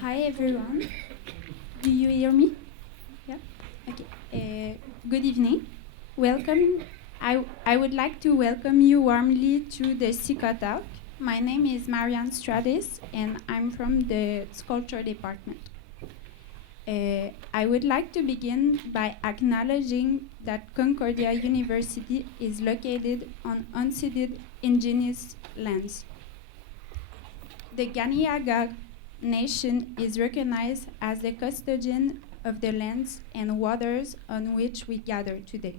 Hi everyone. Do you hear me? Yeah. Okay. Good evening. Welcome. I would like to welcome you warmly to the SICA talk. My name is Marianne Strades, and I'm from the sculpture department. I would like to begin by acknowledging that Concordia University is located on unceded indigenous lands. The Ganiaga Nation is recognized as the custodian of the lands and waters on which we gather today.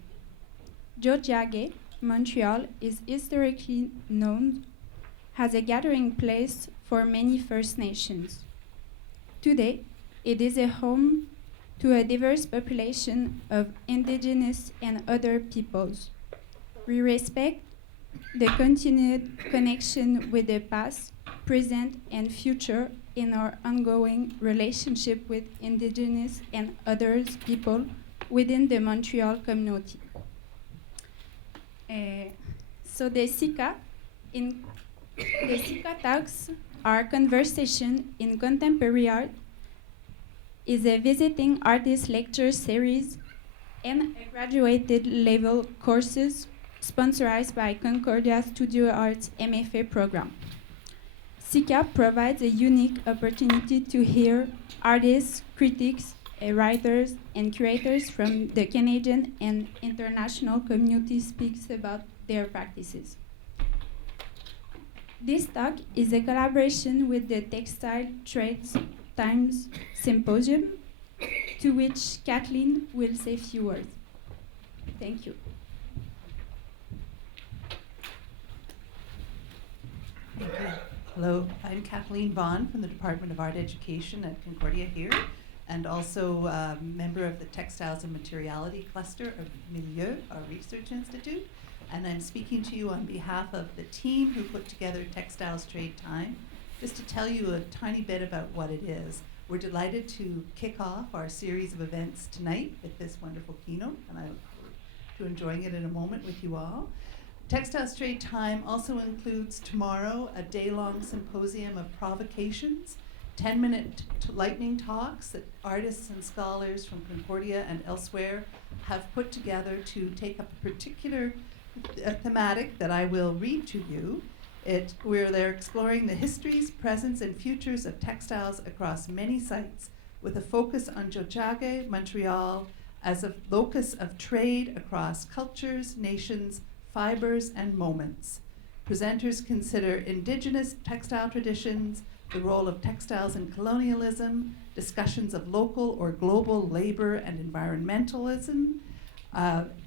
Tiohtià:ke, Montreal, is historically known as a gathering place for many First Nations. Today, it is a home to a diverse population of Indigenous and other peoples. We respect the continued connection with the past, present, and future in our ongoing relationship with Indigenous and other people within the Montreal community. So the SICA talks are conversation in contemporary art, is a visiting artist lecture series and a graduated level courses sponsored by Concordia Studio Arts MFA program. SICA provides a unique opportunity to hear artists, critics, writers, and curators from the Canadian and international community speaks about their practices. This talk is a collaboration with the TextilesTimeTrade symposium, to which Kathleen will say a few words. Thank you. Thank you. Hello, I'm Kathleen Vaughn from the Department of Art Education at Concordia here, and also a member of the Textiles and Materiality Cluster of Milieu, our research institute. And I'm speaking to you on behalf of the team who put together Textiles Trade Time. Just to tell you a tiny bit about what it is, we're delighted to kick off our series of events tonight with this wonderful keynote, and I look forward to enjoying it in a moment with you all. Textiles Trade Time also includes tomorrow a day-long symposium of provocations, 10-minute lightning talks that artists and scholars from Concordia and elsewhere have put together to take up a particular thematic that I will read to you. Where they're exploring the histories, presence, and futures of textiles across many sites, with a focus on Tiohtià:ke, Montreal, as a locus of trade across cultures, nations, fibers, and moments. Presenters consider Indigenous textile traditions, the role of textiles in colonialism, discussions of local or global labor and environmentalism,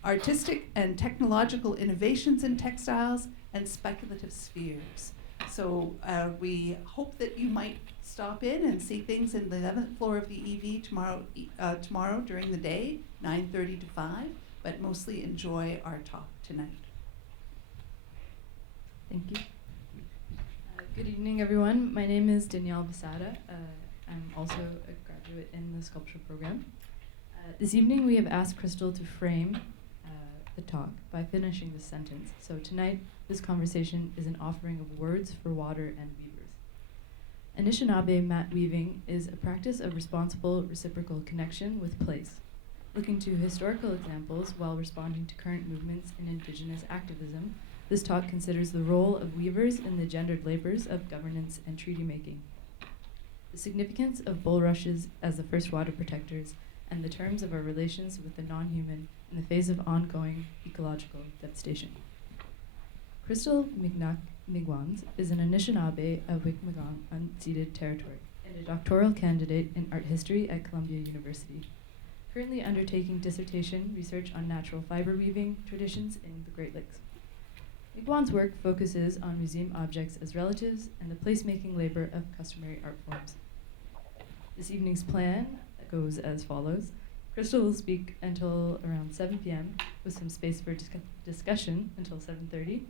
artistic and technological innovations in textiles, and speculative spheres. So we hope that you might stop in and see things in the 11th floor of the EV tomorrow during the day, 9:30 to 5, but mostly enjoy our talk tonight. Thank you. Good evening, everyone. My name is Danielle Basada. I'm also a graduate in the sculpture program. This evening, we have asked Crystal to frame the talk by finishing this sentence. So tonight, this conversation is an offering of words for water and weavers. Anishinaabe mat weaving is a practice of responsible reciprocal connection with place, looking to historical examples while responding to current movements in Indigenous activism. This talk considers the role of weavers in the gendered labors of governance and treaty making, the significance of bulrushes as the first water protectors, and the terms of our relations with the non-human in the phase of ongoing ecological devastation. Crystal Mikinaak Migwans is an Anishinaabe of Wikmagang unceded territory and a doctoral candidate in art history at Columbia University, currently undertaking dissertation research on natural fiber weaving traditions in the Great Lakes. Migwans' work focuses on museum objects as relatives and the placemaking labor of customary art forms. This evening's plan goes as follows. Crystal will speak until around 7 p.m. with some space for discussion until 7:30.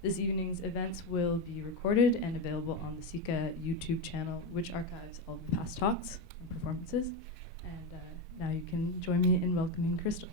This evening's events will be recorded and available on the SICA YouTube channel, which archives all the past talks and performances. And now you can join me in welcoming Crystal.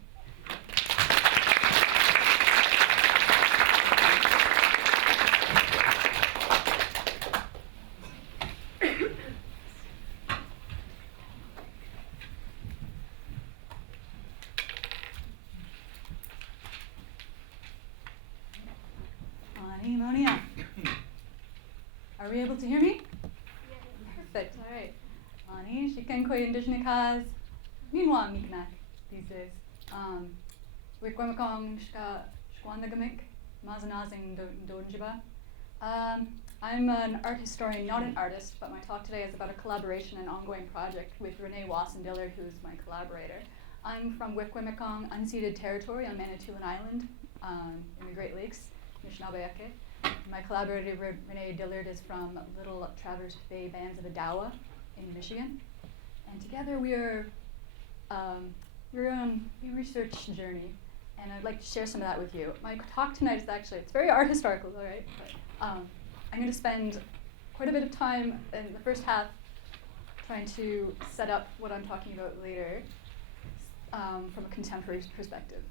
Are we able to hear me? Perfect, all right. Ani, shikan koy indigenous Meanwhile, Mikinaak these days. Wikwamakong shkwandagamik, mazanazing donjiba. I'm an art historian, not an artist, but my talk today is about a collaboration and ongoing project with René-Lévesque, who's my collaborator. I'm from Wikwamakong unceded territory on Manitoulin Island in the Great Lakes, Anishinaabe. My collaborator, René Dillard, is from Little Traverse Bay Bands of Odawa in Michigan. And together we're on a research journey, and I'd like to share some of that with you. My talk tonight is actually, it's very art historical, all right? But, I'm going to spend quite a bit of time in the first half trying to set up what I'm talking about later from a contemporary perspective.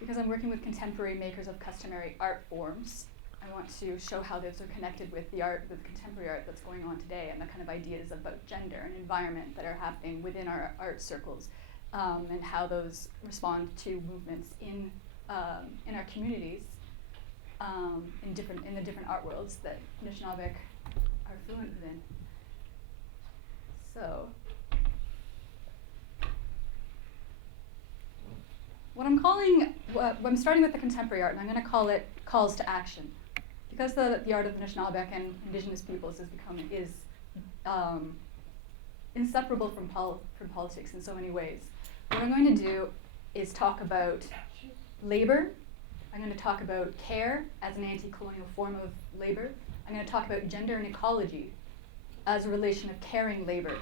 Because I'm working with contemporary makers of customary art forms, I want to show how those are connected with the art, with contemporary art that's going on today, and the kind of ideas about gender and environment that are happening within our art circles, and how those respond to movements in our communities, in the different art worlds that Anishinaabe are fluent within. So, I'm starting with the contemporary art, and I'm going to call it calls to action. Because the art of Anishinaabe and Indigenous peoples is inseparable from politics in so many ways. What I'm going to do is talk about labor. I'm going to talk about care as an anti-colonial form of labor. I'm going to talk about gender and ecology as a relation of caring labor.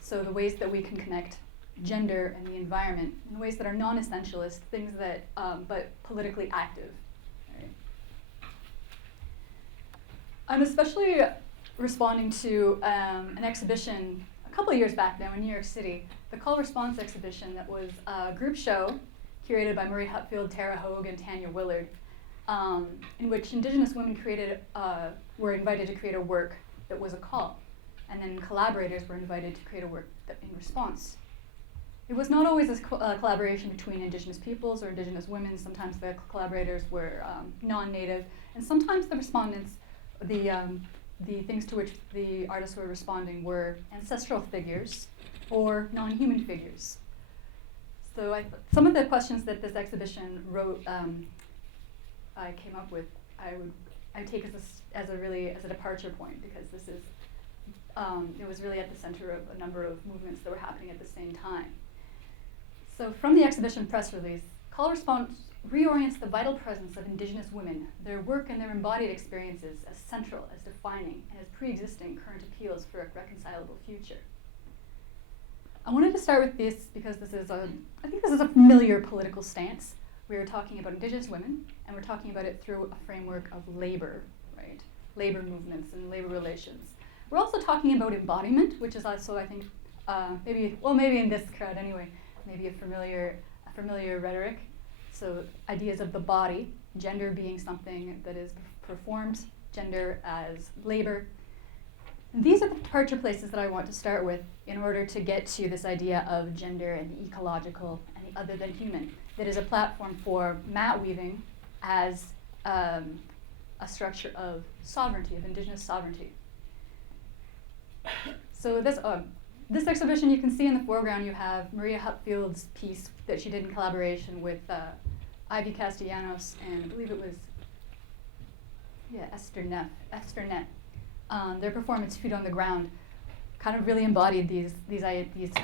So the ways that we can connect gender and the environment in ways that are non-essentialist, things that, but politically active. Right? I'm especially responding to an exhibition a couple of years back now in New York City, the CallResponse exhibition that was a group show curated by Marie Hupfield, Tara Hogue, and Tanya Willard, in which Indigenous women were invited to create a work that was a call, and then collaborators were invited to create a work in response. It was not always a collaboration between Indigenous peoples or Indigenous women. Sometimes the collaborators were non-native, and sometimes the respondents, the things to which the artists were responding were ancestral figures or non-human figures. So some of the questions that this exhibition I came up with, I take as a departure point, because this is it was really at the center of a number of movements that were happening at the same time. So from the exhibition press release, CallResponse reorients the vital presence of Indigenous women, their work and their embodied experiences as central, as defining, and as pre-existing current appeals for a reconcilable future. I wanted to start with this because I think this is a familiar political stance. We are talking about Indigenous women, and we're talking about it through a framework of labor, right? Labor movements and labor relations. We're also talking about embodiment, which is also, I think, maybe in this crowd anyway, maybe a familiar rhetoric. So ideas of the body, gender being something that is performed, gender as labor. And these are the departure places that I want to start with in order to get to this idea of gender and the ecological and the other than human, that is a platform for mat weaving as a structure of sovereignty, of Indigenous sovereignty. So this exhibition, you can see in the foreground, you have Maria Hupfield's piece that she did in collaboration with Ivy Castellanos, and I believe it was Esther Net. Their performance, Feet on the Ground, kind of really embodied these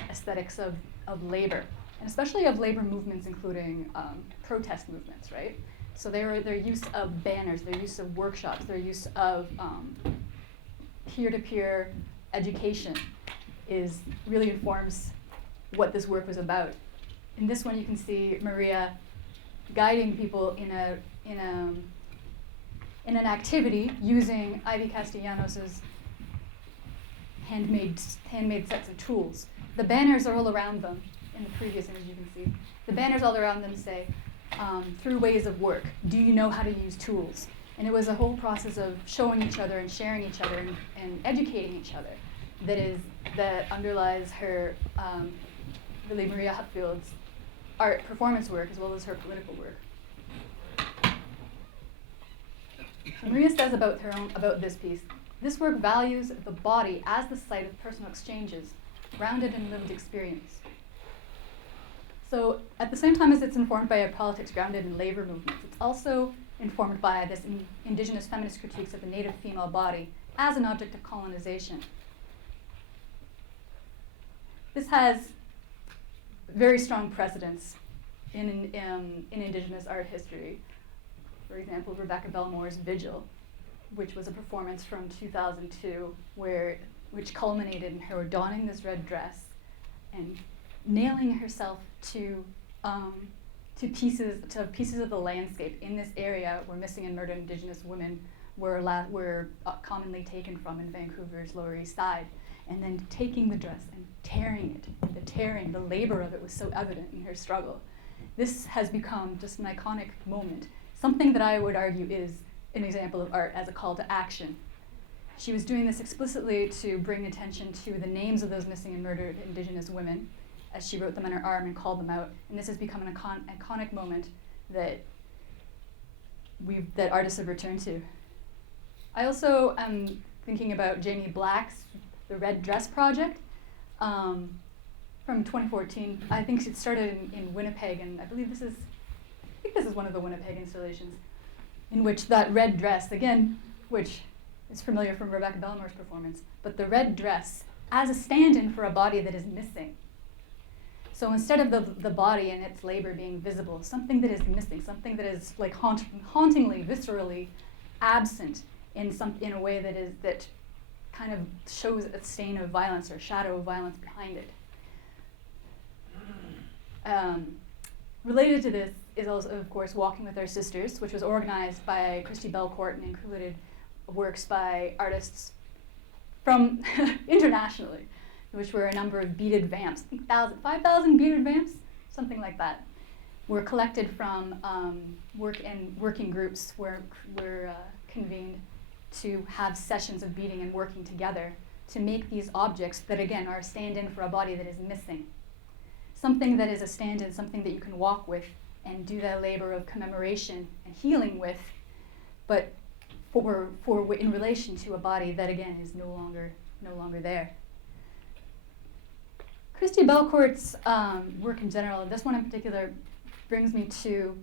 aesthetics of labor, and especially of labor movements, including protest movements, right? So their use of banners, their use of workshops, their use of peer-to-peer education really informs what this work was about. In this one, you can see Maria guiding people in an activity using Ivy Castellanos' handmade sets of tools. The banners are all around them. In the previous image, you can see the banners all around them say, "Through ways of work, do you know how to use tools?" And it was a whole process of showing each other and sharing each other and educating each other that underlies her, really Maria Hupfield's art performance work as well as her political work. So Maria says about this piece, This work values the body as the site of personal exchanges, grounded in lived experience. So at the same time as it's informed by a politics grounded in labor movements, it's also informed by this indigenous feminist critiques of the native female body as an object of colonization. This has very strong precedence in indigenous art history. For example, Rebecca Belmore's Vigil, which was a performance from 2002, which culminated in her donning this red dress and nailing herself to pieces of the landscape in this area where missing and murdered Indigenous women were commonly taken from in Vancouver's Lower East Side, and then taking the dress and tearing it. The labor of it was so evident in her struggle. This has become just an iconic moment, something that I would argue is an example of art as a call to action. She was doing this explicitly to bring attention to the names of those missing and murdered Indigenous women, as she wrote them on her arm and called them out. And this has become an iconic moment that artists have returned to. I also am thinking about Jamie Black's The Red Dress Project from 2014. I think it started in Winnipeg, and I think this is one of the Winnipeg installations, in which that red dress, again, which is familiar from Rebecca Belmore's performance, but the red dress as a stand-in for a body that is missing. So instead of the body and its labor being visible, something that is missing, something that is like hauntingly, viscerally absent in a way that kind of shows a stain of violence or shadow of violence behind it. Related to this is also, of course, Walking with Our Sisters, which was organized by Christy Belcourt and included works by artists from internationally, which were a number of beaded vamps. I think 5,000 beaded vamps, something like that, were collected from working groups were convened to have sessions of beading and working together to make these objects that, again, are a stand-in for a body that is missing. Something that is a stand-in, something that you can walk with and do that labor of commemoration and healing with, but in relation to a body that, again, is no longer there. Christy Belcourt's work in general, and this one in particular, brings me to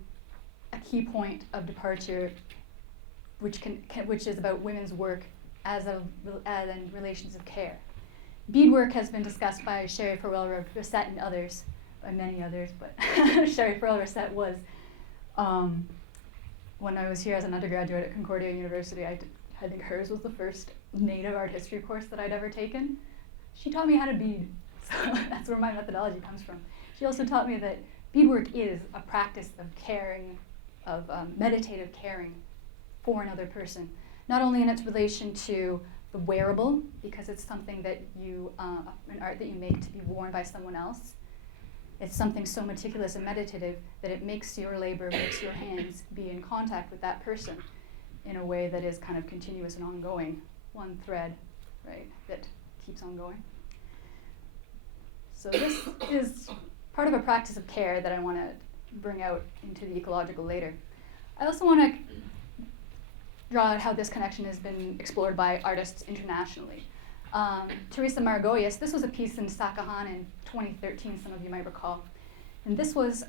a key point of departure, which is about women's work as in relations of care. Beadwork has been discussed by Sherry Farrell-Rosette and others, by many others, but Sherry Farrell-Rosette was, when I was here as an undergraduate at Concordia University, I think hers was the first native art history course that I'd ever taken. She taught me how to bead, so that's where my methodology comes from. She also taught me that beadwork is a practice of caring, of meditative caring for another person, not only in its relation to the wearable, because it's something that an art that you make to be worn by someone else. It's something so meticulous and meditative that it makes your labor, makes your hands be in contact with that person in a way that is kind of continuous and ongoing, one thread, right, that keeps on going. So this is part of a practice of care that I want to bring out into the ecological later. I also want to draw out how this connection has been explored by artists internationally. Teresa Margolles, this was a piece in Sakahan in 2013, some of you might recall. And this was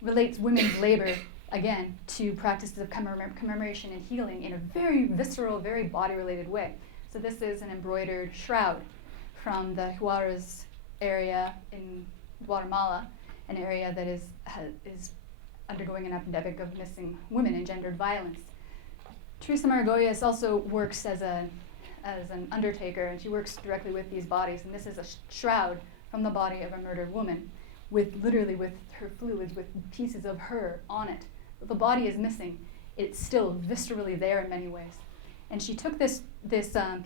relates women's labor, again, to practices of commemoration and healing in a very visceral, very body-related way. So this is an embroidered shroud from the Juarez area in Guatemala, an area that is undergoing an epidemic of missing women and gendered violence. Teresa Margolles also works as an undertaker, and she works directly with these bodies. And this is a shroud from the body of a murdered woman, literally with her fluids, with pieces of her on it. But the body is missing. It's still viscerally there in many ways. And she took this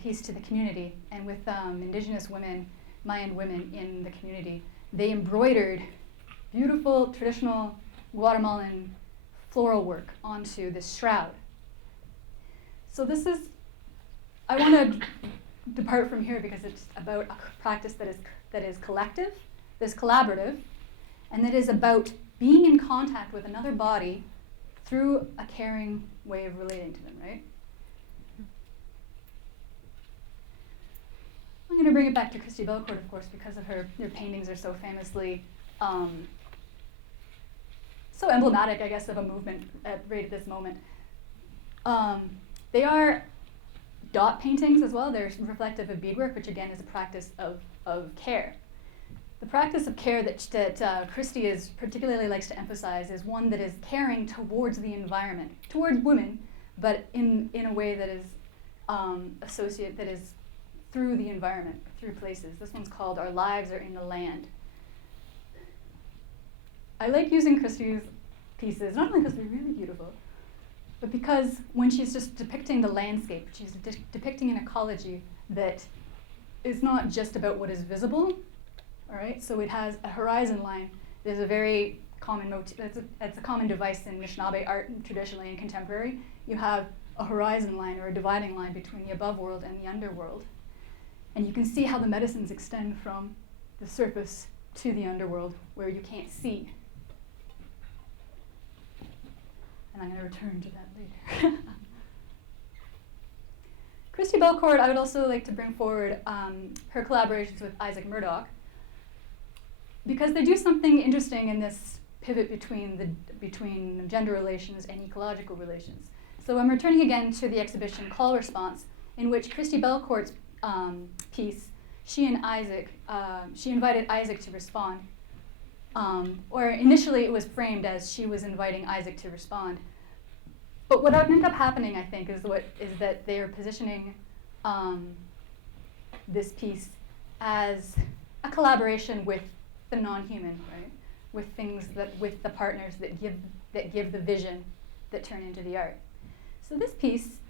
piece to the community, and with indigenous women, Mayan women in the community, they embroidered beautiful traditional Guatemalan floral work onto this shroud. So I want to depart from here because it's about a practice that is collective, that is collaborative, and that is about being in contact with another body through a caring way of relating to them, right? I'm going to bring it back to Christy Belcourt, of course, because of her paintings are so famously, so emblematic, I guess, of a movement right at this moment. They are dot paintings as well. They're reflective of beadwork, which again is a practice of care. The practice of care that Christy particularly likes to emphasize is one that is caring towards the environment, towards women, but in a way that is that is through the environment, through places. This one's called Our Lives Are in the Land. I like using Christy's pieces, not only because they're really beautiful, but because when she's just depicting the landscape, she's depicting an ecology that is not just about what is visible, all right? So it has a horizon line. There's a very common motif, it's a common device in Anishinaabe art, traditionally and contemporary. You have a horizon line or a dividing line between the above world and the underworld. And you can see how the medicines extend from the surface to the underworld where you can't see. And I'm going to return to that later. Christy Belcourt, I would also like to bring forward her collaborations with Isaac Murdoch, because they do something interesting in this pivot between gender relations and ecological relations. So I'm returning again to the exhibition CallResponse, in which Christy Belcourt's piece, she invited Isaac to respond. Or initially it was framed as she was inviting Isaac to respond. But what ended up happening, I think, is that they are positioning this piece as a collaboration with the non-human, right? With the partners that give the vision that turn into the art. So this piece,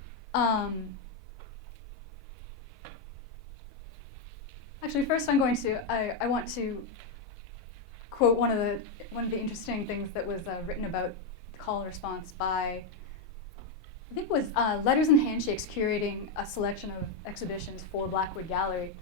actually, first I want to quote one of the interesting things that was written about CallResponse by, I think it was Letters and Handshakes curating a selection of exhibitions for Blackwood Gallery.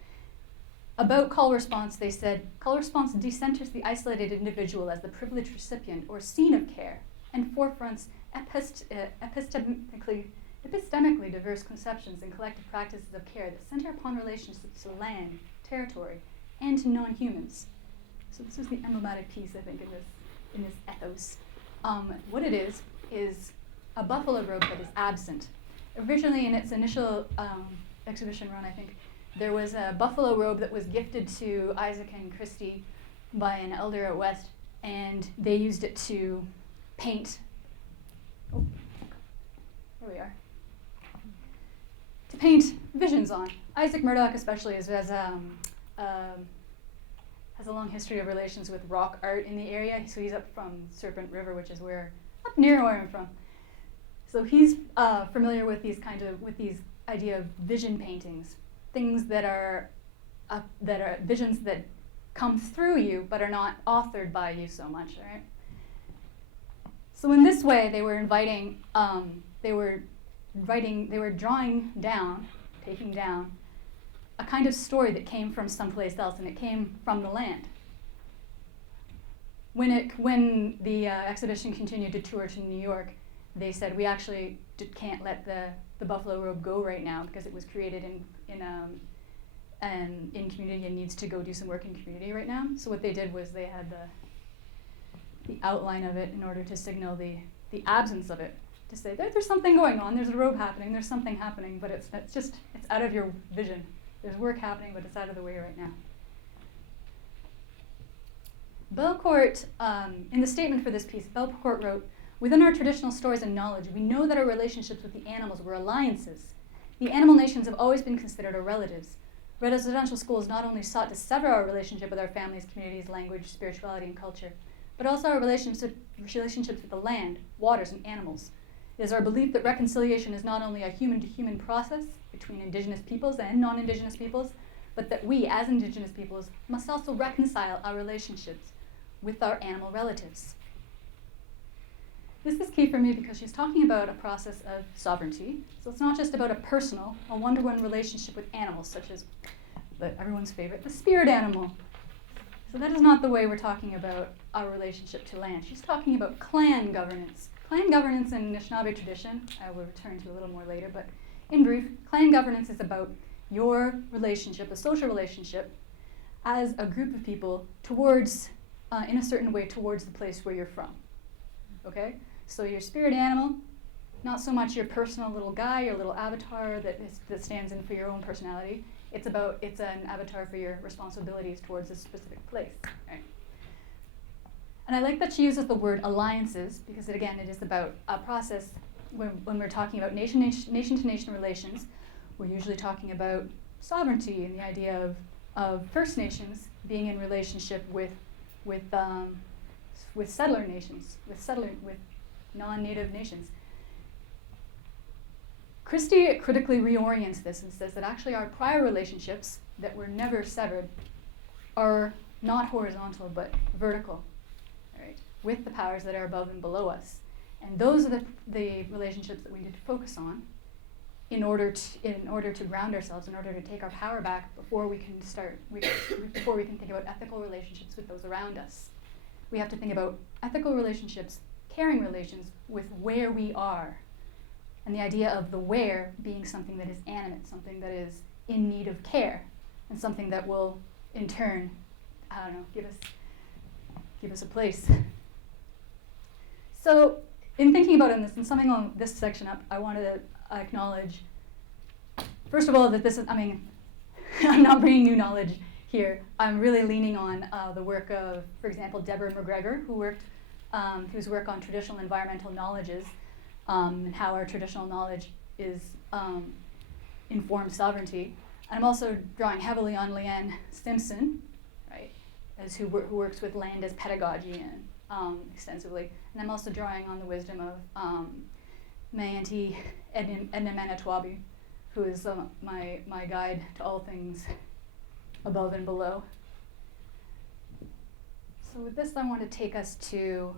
About CallResponse, they said, CallResponse decenters the isolated individual as the privileged recipient or scene of care and forefronts epistemically diverse conceptions and collective practices of care that center upon relationships to land, territory, and to non-humans. So this is the emblematic piece, I think, in this ethos. What it is a buffalo robe that is absent. Originally, in its initial exhibition run, I think, there was a buffalo robe that was gifted to Isaac and Christy by an elder at West, and they used it to paint. Oh, here we are. To paint visions on. Isaac Murdoch, especially, has a long history of relations with rock art in the area. So he's up from Serpent River, which is up near where I'm from. So he's familiar with these idea of vision paintings, things that are visions that come through you but are not authored by you so much, right? So in this way, they were drawing down, taking down a kind of story that came from someplace else, and it came from the land. When the exhibition continued to tour to New York, they said, we actually can't let the buffalo robe go right now because it was created in community and needs to go do some work in community right now. So what they did was they had the outline of it in order to signal the absence of it, to say there's something going on, there's a robe happening, there's something happening, but it's out of your vision. There's work happening, but it's out of the way right now. Belcourt, in the statement for this piece, Belcourt wrote, "Within our traditional stories and knowledge, we know that our relationships with the animals were alliances. The animal nations have always been considered our relatives. Residential schools not only sought to sever our relationship with our families, communities, language, spirituality, and culture, but also our relationships with the land, waters, and animals. It is our belief that reconciliation is not only a human-to-human process between Indigenous peoples and non-Indigenous peoples, but that we, as Indigenous peoples, must also reconcile our relationships with our animal relatives." This is key for me because she's talking about a process of sovereignty. So it's not just about a one-to-one relationship with animals, such as everyone's favorite, the spirit animal. So that is not the way we're talking about our relationship to land. She's talking about clan governance. Clan governance in Anishinaabe tradition, I will return to a little more later, but in brief, clan governance is about your relationship, a social relationship, as a group of people towards, in a certain way, towards the place where you're from. Okay? So your spirit animal, not so much your personal little guy, your little avatar that stands in for your own personality. It's an avatar for your responsibilities towards a specific place. Right? And I like that she uses the word alliances because, it is about a process when we're talking about nation-to-nation relations. We're usually talking about sovereignty and the idea of First Nations being in relationship with settler nations, with non-native nations. Christie critically reorients this and says that actually our prior relationships that were never severed are not horizontal but vertical, right, with the powers that are above and below us. And those are the relationships that we need to focus on in order to ground ourselves, in order to take our power back before we can think about ethical relationships with those around us. We have to think about ethical relationships, caring relations with where we are. And the idea of the where being something that is animate, something that is in need of care, and something that will, in turn, give us a place. So, in thinking about this, and summing on this section up, I wanted to acknowledge, first of all, that this is, I'm not bringing new knowledge here. I'm really leaning on the work of, for example, Deborah McGregor, whose work on traditional environmental knowledges, and how our traditional knowledge informs sovereignty. And I'm also drawing heavily on Leanne Simpson, right, who works with land as pedagogy and extensively. And I'm also drawing on the wisdom of my auntie Edna Manitwabi, who is my guide to all things above and below. So with this, I want to take us to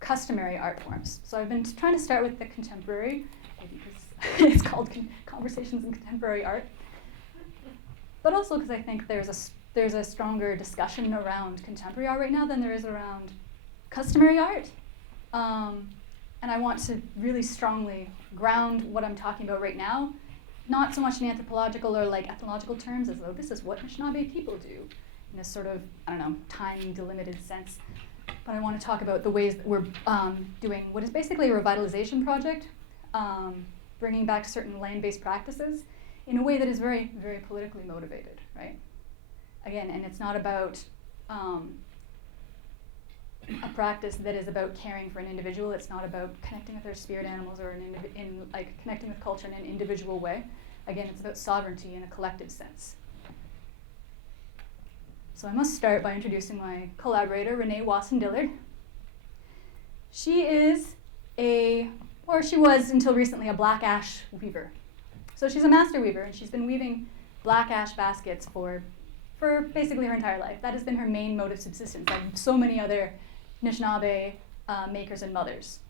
customary art forms. So I've been trying to start with the contemporary, because it's called Conversations in Contemporary Art, but also because I think there's a stronger discussion around contemporary art right now than there is around customary art. And I want to really strongly ground what I'm talking about right now, not so much in anthropological or ethnological terms as though this is what Anishinaabe people do, in a sort of, time delimited sense. But I want to talk about the ways that we're doing what is basically a revitalization project, bringing back certain land-based practices in a way that is very, very politically motivated, right? Again, and it's not about a practice that is about caring for an individual. It's not about connecting with their spirit animals or connecting with culture in an individual way. Again, it's about sovereignty in a collective sense. So I must start by introducing my collaborator, René-Lévesque. She is she was until recently a black ash weaver. So she's a master weaver, and she's been weaving black ash baskets for basically her entire life. That has been her main mode of subsistence, like so many other Anishinaabe makers and mothers.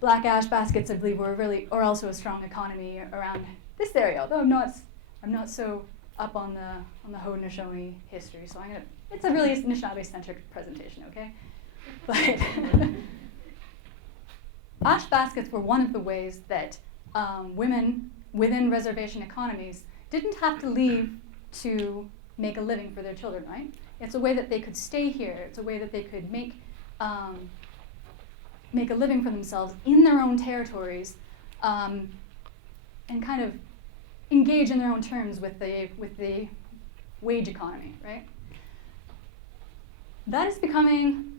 Black ash baskets, I believe, are also a strong economy around this area, although I'm not so up on the Haudenosaunee history, so it's a really Anishinaabe-centric presentation, okay? But ash baskets were one of the ways that women within reservation economies didn't have to leave to make a living for their children, right? It's a way that they could stay here. It's a way that they could make a living for themselves in their own territories, and kind of engage in their own terms with the wage economy, right? That is becoming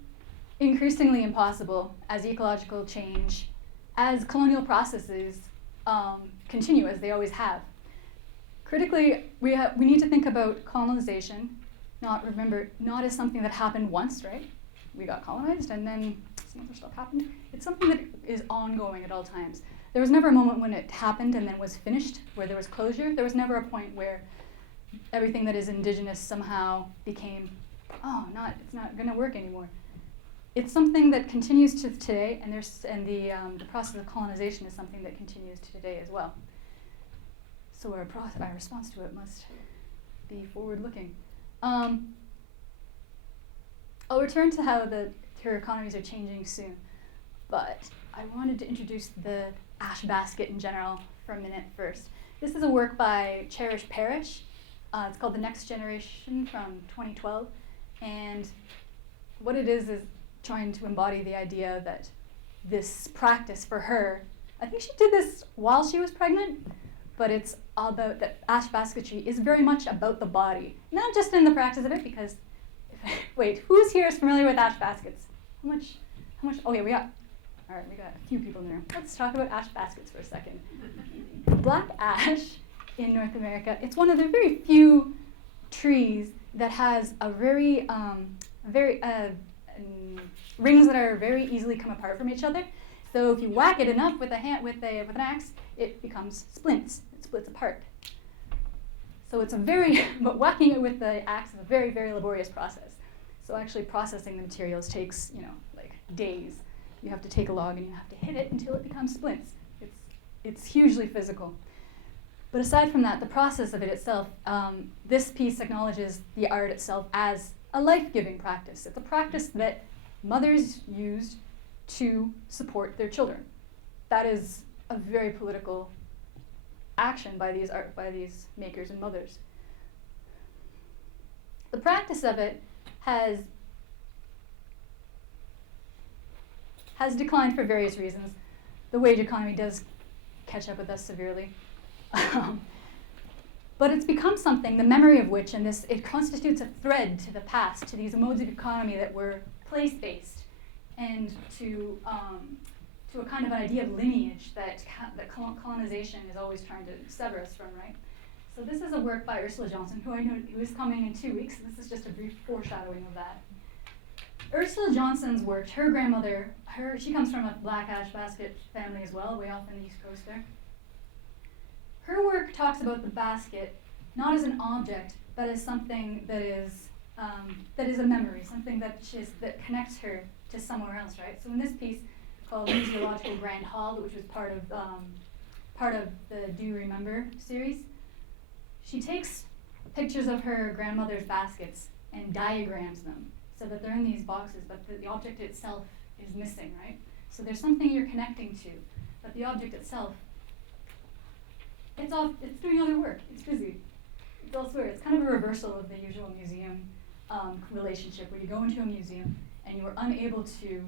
increasingly impossible as ecological change, as colonial processes continue as they always have. Critically, we need to think about colonization, not as something that happened once, right? We got colonized and then some other stuff happened. It's something that is ongoing at all times. There was never a moment when it happened and then was finished, where there was closure. There was never a point where everything that is indigenous somehow became, it's not going to work anymore. It's something that continues to today, and the process of colonization is something that continues to today as well. So our response to it must be forward-looking. I'll return to how her economies are changing soon, but I wanted to introduce the ash basket in general for a minute first, This is a work by Cherish Parrish. It's called The Next Generation from 2012. And what it is trying to embody the idea that this practice for her, I think she did this while she was pregnant, but it's about that ash basketry is very much about the body. Not just in the practice of it, because, wait, who's here is familiar with ash baskets? How much, okay, we got a few people in there. Let's talk about ash baskets for a second. Black ash in North America, it's one of the very few trees that has a rings that are very easily come apart from each other. So if you whack it enough with an axe, it becomes splints. It splits apart. So it's but whacking it with the axe is a very, very laborious process. So actually processing the materials takes, like days. You have to take a log and you have to hit it until it becomes splints. It's hugely physical. But aside from that, the process of it itself, this piece acknowledges the art itself as a life-giving practice. It's a practice that mothers used to support their children. That is a very political action by these makers and mothers. The practice of it has declined for various reasons. The wage economy does catch up with us severely. But it's become something, the memory of which, it constitutes a thread to the past, to these modes of economy that were place-based, and to a kind of an idea of lineage that colonization is always trying to sever us from, right? So this is a work by Ursula Johnson, who I know who is coming in 2 weeks. This is just a brief foreshadowing of that. Ursula Johnson's work, her grandmother, she comes from a black ash basket family as well, way off on the East Coast there. Her work talks about the basket not as an object, but as something that is a memory, something that connects her to somewhere else, right? So in this piece called Museological Grand Hall, which was part of the Do You Remember series, she takes pictures of her grandmother's baskets and diagrams them so that they're in these boxes, but the object itself is missing, right? So there's something you're connecting to, but the object itself, it's doing other work, it's busy, it's elsewhere. It's kind of a reversal of the usual museum relationship, where you go into a museum and you are unable to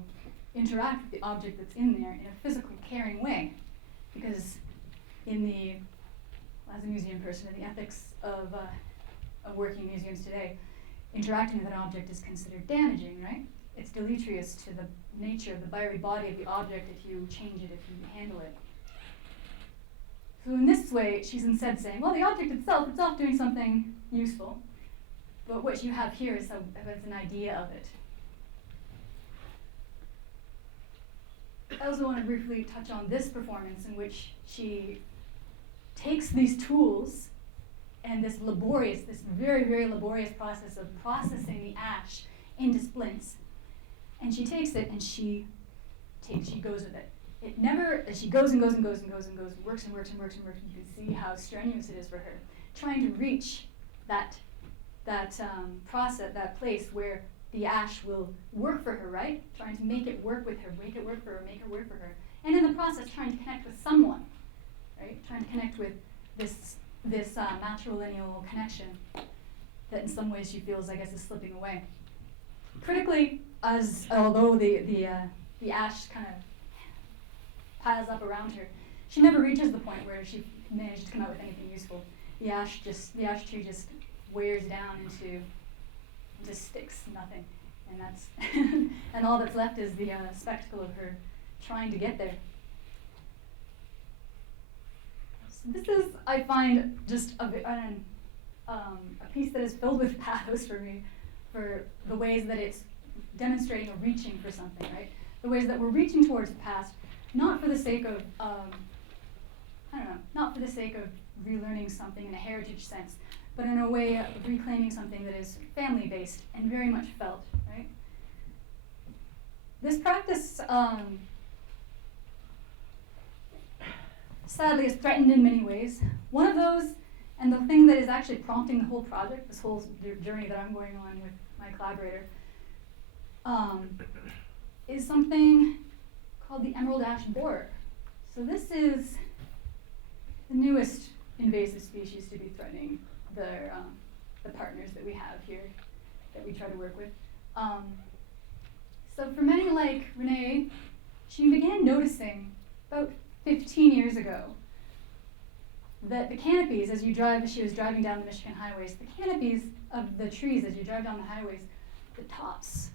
interact with the object that's in there in a physical, caring way, because as a museum person, in the ethics of working museums today, interacting with an object is considered damaging, right? It's deleterious to the nature of the very body of the object if you change it, if you handle it. So in this way, she's instead saying, well, the object itself, it's off doing something useful, but what you have here is an idea of it. I also want to briefly touch on this performance in which she takes these tools and this very, very laborious process of processing the ash into splints, and she takes it and she goes with it. She goes and goes and goes and goes and goes, works and works and works and works. You can see how strenuous it is for her, trying to reach that process, that place where the ash will work for her, right? Trying to make it work with her, make it work for her, make it work for her. And in the process, trying to connect with someone, right? Trying to connect with this matrilineal connection that in some ways she feels, I guess, is slipping away. Critically, although the ash kind of piles up around her, she never reaches the point where she manages to come out with anything useful. The ash tree just wears down into sticks, nothing, and that's and all that's left is the spectacle of her trying to get there. So this is, I find, just a piece that is filled with pathos for me, for the ways that it's demonstrating a reaching for something, right? The ways that we're reaching towards the past, not for the sake of, not for the sake of relearning something in a heritage sense, but in a way of reclaiming something that is family-based and very much felt, right? This practice, sadly, is threatened in many ways. One of those, and the thing that is actually prompting the whole project, this whole journey that I'm going on with my collaborator, is something called the emerald ash borer. So this is the newest invasive species to be threatening the partners that we have here, that we try to work with. So for many like Renee, she began noticing about 15 years ago that the canopies, as she was driving down the Michigan highways, the canopies of the trees as you drive down the highways, the tops,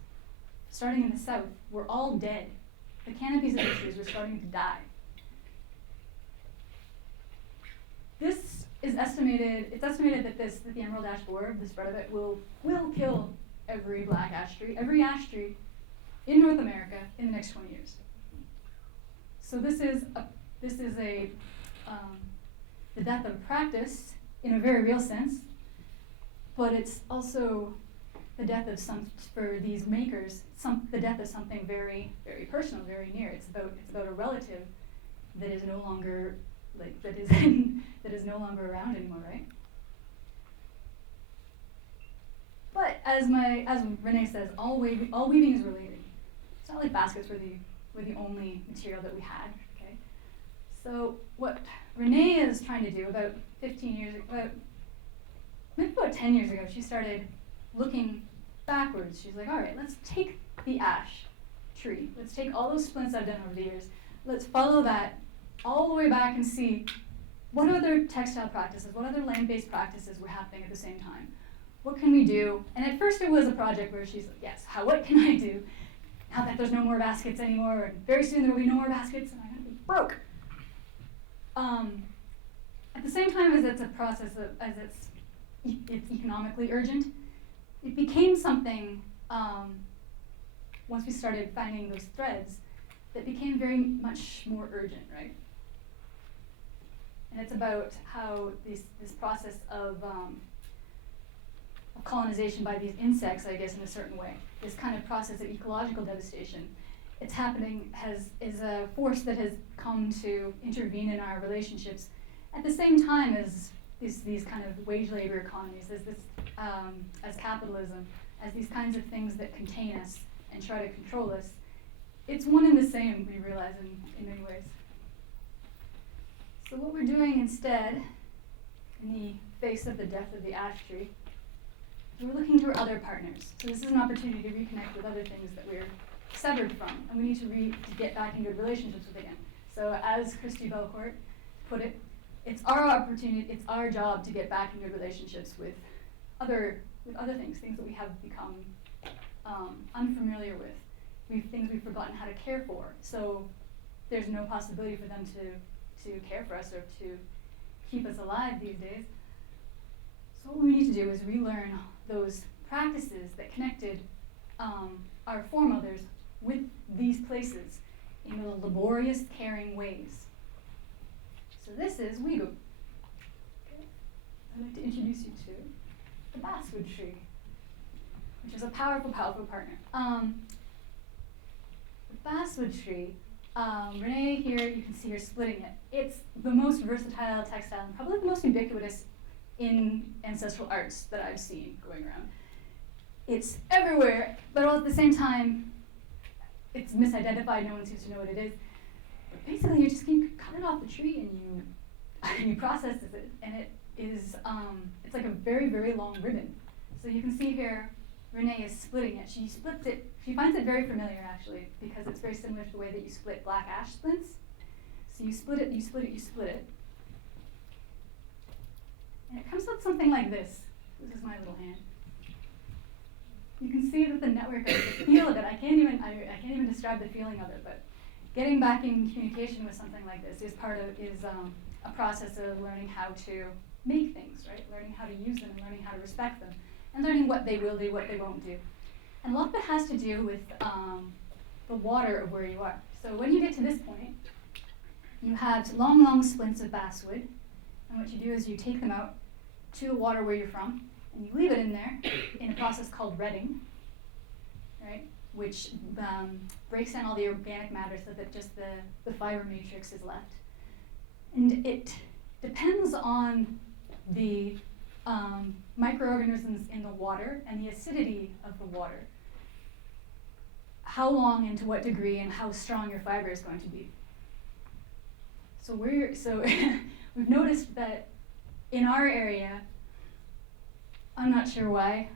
starting in the south, were all dead. The canopies of the trees were starting to die. This is estimated, it's estimated that the emerald ash borer, the spread of it, will kill every black ash tree, every ash tree in North America in the next 20 years. So this is the death of practice in a very real sense, but it's also the death of for these makers, the death of something very, very personal, very near. It's about a relative that is no longer that is no longer around anymore, right? But as Renee says, all weaving is related. It's not like baskets were the only material that we had. Okay, so what Renee is trying to do about 15 years ago, maybe about 10 years ago, she started looking backwards. She's like, all right, let's take the ash tree. Let's take all those splints I've done over the years. Let's follow that all the way back and see what other textile practices, what other land-based practices were happening at the same time. What can we do? And at first it was a project where she's like, yes, what can I do now that there's no more baskets anymore, and very soon there will be no more baskets and I'm gonna be broke. At the same time as it's a process, as it's economically urgent, it became something, once we started finding those threads, that became very much more urgent, right? And it's about how this process of colonization by these insects, I guess in a certain way, this kind of process of ecological devastation, it's happening, is a force that has come to intervene in our relationships at the same time as these kind of wage labor economies, as capitalism, as these kinds of things that contain us and try to control us. It's one and the same, we realize, in many ways. So what we're doing instead, in the face of the death of the ash tree, is we're looking to our other partners. So this is an opportunity to reconnect with other things that we're severed from, and we need to get back in good relationships with again. So as Christy Belcourt put it, it's our opportunity, it's our job to get back in good relationships with other things that we have become unfamiliar with. Things we've forgotten how to care for. So there's no possibility for them to care for us or to keep us alive these days. So what we need to do is relearn those practices that connected our foremothers with these places in laborious, caring ways. So this is Wigu. Okay. I'd like to introduce you to the basswood tree, which is a powerful, powerful partner. The basswood tree, Renee here, you can see her splitting it. It's the most versatile textile and probably the most ubiquitous in ancestral arts that I've seen going around. It's everywhere, but all at the same time, it's misidentified, no one seems to know what it is. But basically, you cut it off the tree and you process it, and it is, it's like a very, very long ribbon. So you can see here, Renee is splitting it. She splits it, she finds it very familiar actually, because it's very similar to the way that you split black ash splints. So you split it, you split it, you split it. And it comes out something like this. This is my little hand. You can see that the network, the feel of it, I can't even describe the feeling of it, but getting back in communication with something like this is a process of learning how to make things, right? Learning how to use them and learning how to respect them, and learning what they will do, what they won't do. And a lot of it has to do with the water of where you are. So when you get to this point, you have long, long splints of basswood, and what you do is you take them out to the water where you're from, and you leave it in there in a process called retting, right? Which breaks down all the organic matter so that just the fiber matrix is left. And it depends on the microorganisms in the water and the acidity of the water, how long and to what degree and how strong your fiber is going to be. So we've noticed that in our area, I'm not sure why,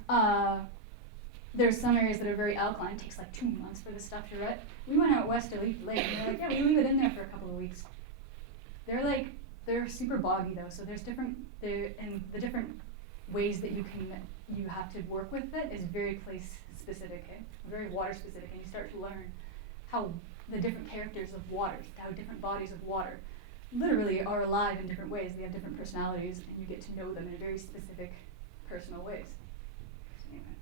there's some areas that are very alkaline. It takes like 2 months for the stuff to rut. We went out west to Lake, and they're like, yeah, we leave it in there for a couple of weeks. They're super boggy though, so there's and the different ways that you have to work with it is very place specific, very water specific, and you start to learn how the different characters of water, how different bodies of water literally are alive in different ways. They have different personalities, and you get to know them in very specific, personal ways. So anyway.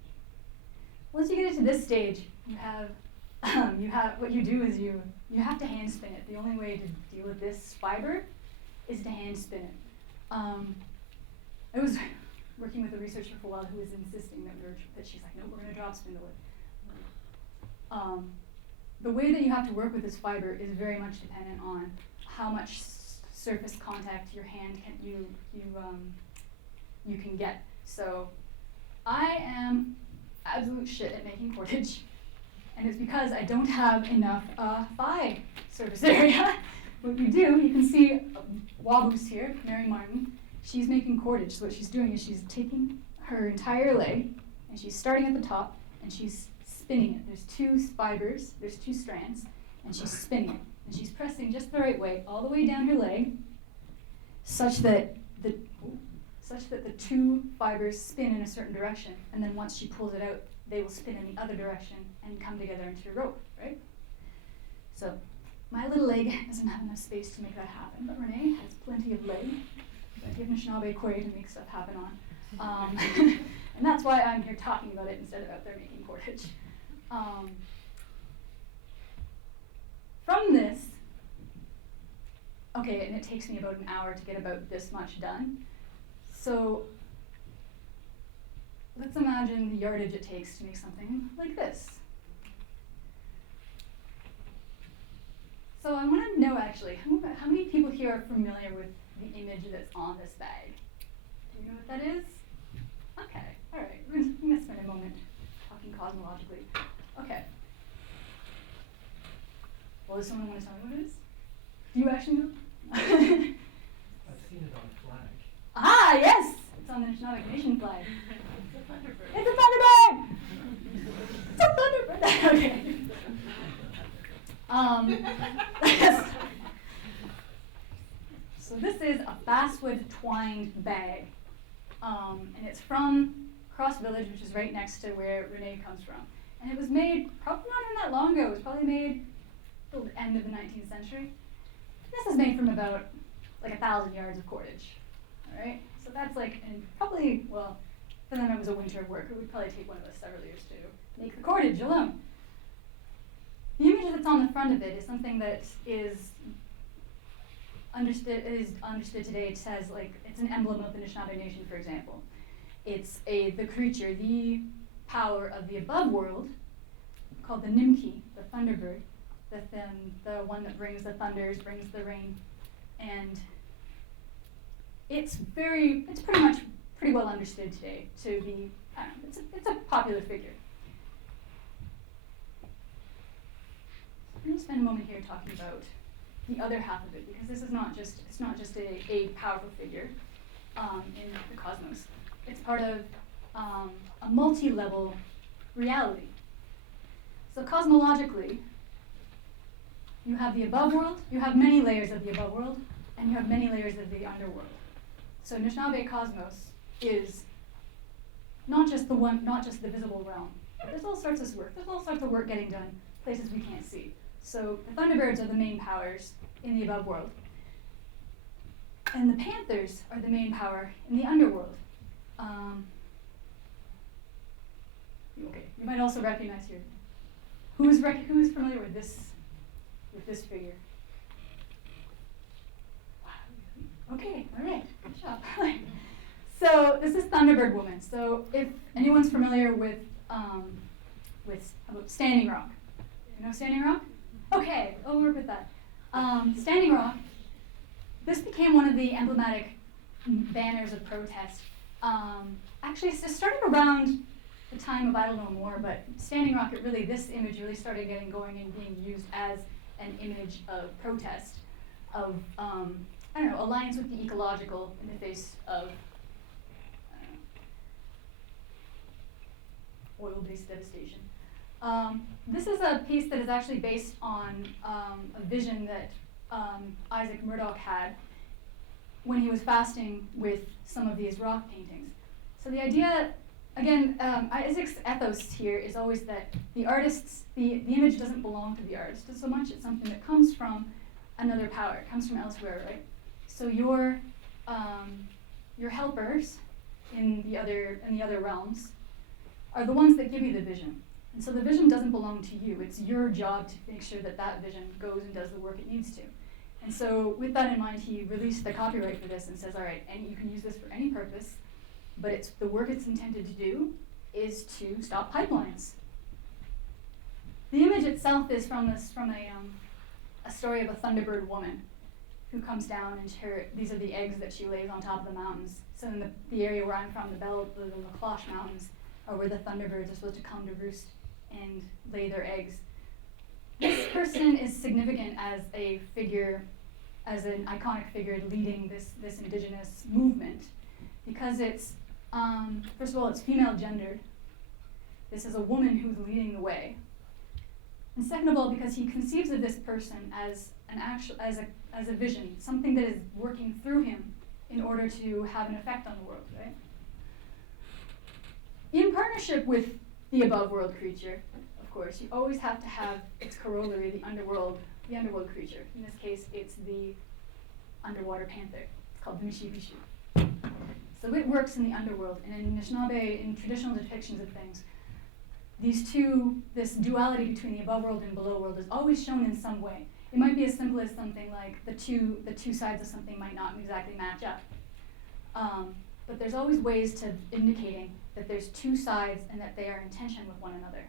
Once you get into this stage, you have what you do is you have to hand spin it. The only way to deal with this fiber is to hand spin it. I was working with a researcher for a while who was insisting that she's like, no, we're going to drop spindle it. The way that you have to work with this fiber is very much dependent on how much surface contact your hand you can get. So I am absolute shit at making cordage, and it's because I don't have enough thigh surface area. What you do, you can see Waboos here, Mary Martin. She's making cordage. So what she's doing is she's taking her entire leg, and she's starting at the top, and she's spinning it. There's 2 fibers, there's 2 strands, and she's spinning it. And she's pressing just the right way, all the way down her leg, such that the 2 fibers spin in a certain direction, and then once she pulls it out, they will spin in the other direction and come together into a rope, right? So my little leg doesn't have enough space to make that happen, but Renee has plenty of leg. So I give Anishinaabe Koi to make stuff happen on. And that's why I'm here talking about it instead of out there making cordage. From this, okay, and it takes me about an hour to get about this much done. So let's imagine the yardage it takes to make something like this. So I want to know actually, how many people here are familiar with the image that's on this bag? Do you know what that is? Okay, all right, we're going to spend a moment talking cosmologically. Okay. Well, does someone want to tell me what it is? Do you actually know? I've seen it on a flag. Ah, yes! It's on the Anishinaabe Nation flag. It's a Thunderbird. It's a Thunderbird! It's a Thunderbird! Okay. So this is a basswood twined bag. And it's from Cross Village, which is right next to where Renee comes from. And it was made probably not even that long ago. It was probably made at the end of the 19th century. This is made from about like 1,000 yards of cordage. All right? So that's like, and probably, well, for them it was a winter of work. It would probably take one of us several years to make the cordage alone. The image that's on the front of it is something that is understood today. It says, like, it's an emblem of the Anishinaabe Nation, for example. It's the creature, the power of the above world, called the Nimki, the Thunderbird, the one that brings the thunders, brings the rain, and it's pretty well understood today to be, I don't know, it's a popular figure. I'm going to spend a moment here talking about the other half of it, because this is not just a powerful figure in the cosmos. It's part of a multi-level reality. So cosmologically, you have the above world, you have many layers of the above world, and you have many layers of the underworld. So Anishinaabe cosmos is not just the visible realm. There's all sorts of work. There's all sorts of work getting done, places we can't see. So the Thunderbirds are the main powers in the above world. And the Panthers are the main power in the underworld. Okay, you might also recognize here. Who's familiar with this figure? Wow. Okay, all right, good job. So this is Thunderbird Woman. So if anyone's familiar with Standing Rock, you know Standing Rock? Okay, I'll work with that. Standing Rock, this became one of the emblematic banners of protest. Actually, it started around the time of Idle No More, but Standing Rock, this image really started getting going and being used as an image of protest, of I don't know, alliance with the ecological in the face of, I don't know, oil-based devastation. This is a piece that is actually based on a vision that Isaac Murdoch had when he was fasting with some of these rock paintings. So the idea, again, Isaac's ethos here is always that the image doesn't belong to the artist so much. It's something that comes from another power. It comes from elsewhere, right? So your helpers in the other realms are the ones that give you the vision. And so the vision doesn't belong to you. It's your job to make sure that that vision goes and does the work it needs to. And so with that in mind, he released the copyright for this and says, all right, and you can use this for any purpose, but the work it's intended to do is to stop pipelines. The image itself is from a story of a Thunderbird Woman who comes down, and these are the eggs that she lays on top of the mountains. So in the area where I'm from, the Lacloche Mountains, are where the Thunderbirds are supposed to come to roost and lay their eggs. This person is significant as a figure, as an iconic figure leading this indigenous movement, because it's, first of all, it's female gendered. This is a woman who's leading the way. And second of all, because he conceives of this person as as a vision, something that is working through him in order to have an effect on the world, right? In partnership with the above world creature, of course, you always have to have its corollary, the underworld creature. In this case, it's the underwater panther. It's called the Mishipishu. So it works in the underworld, and in Anishinaabe, in traditional depictions of things, this duality between the above world and below world is always shown in some way. It might be as simple as something like the two sides of something might not exactly match up. But there's always ways to indicating that there's two sides and that they are in tension with one another.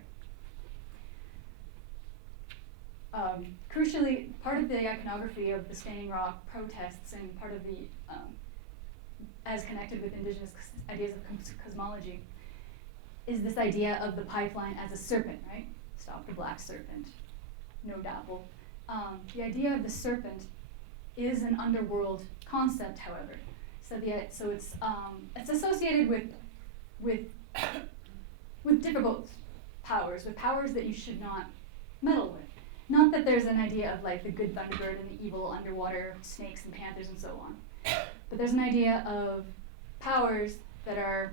Crucially, part of the iconography of the Standing Rock protests and part of the, as connected with indigenous ideas of cosmology, is this idea of the pipeline as a serpent, right? Stop the black serpent, no dapple. The idea of the serpent is an underworld concept, however. So it's associated with difficult powers, with powers that you should not meddle with. Not that there's an idea of like the good Thunderbird and the evil underwater snakes and panthers and so on, but there's an idea of powers that are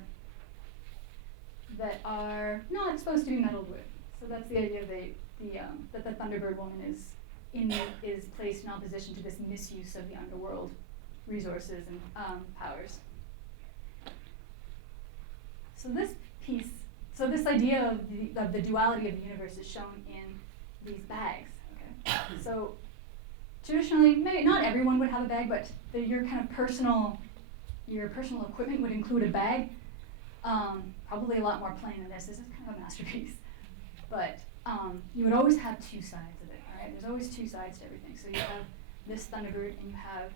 not supposed to be meddled with. So that's the idea that the Thunderbird Woman is placed in opposition to this misuse of the underworld resources and powers. So this idea of the duality of the universe is shown in these bags. Okay. So traditionally, maybe not everyone would have a bag, but your personal equipment would include a bag. Probably a lot more plain than this. This is kind of a masterpiece. But you would always have two sides of it, all right? There's always two sides to everything. So you have this Thunderbird and you have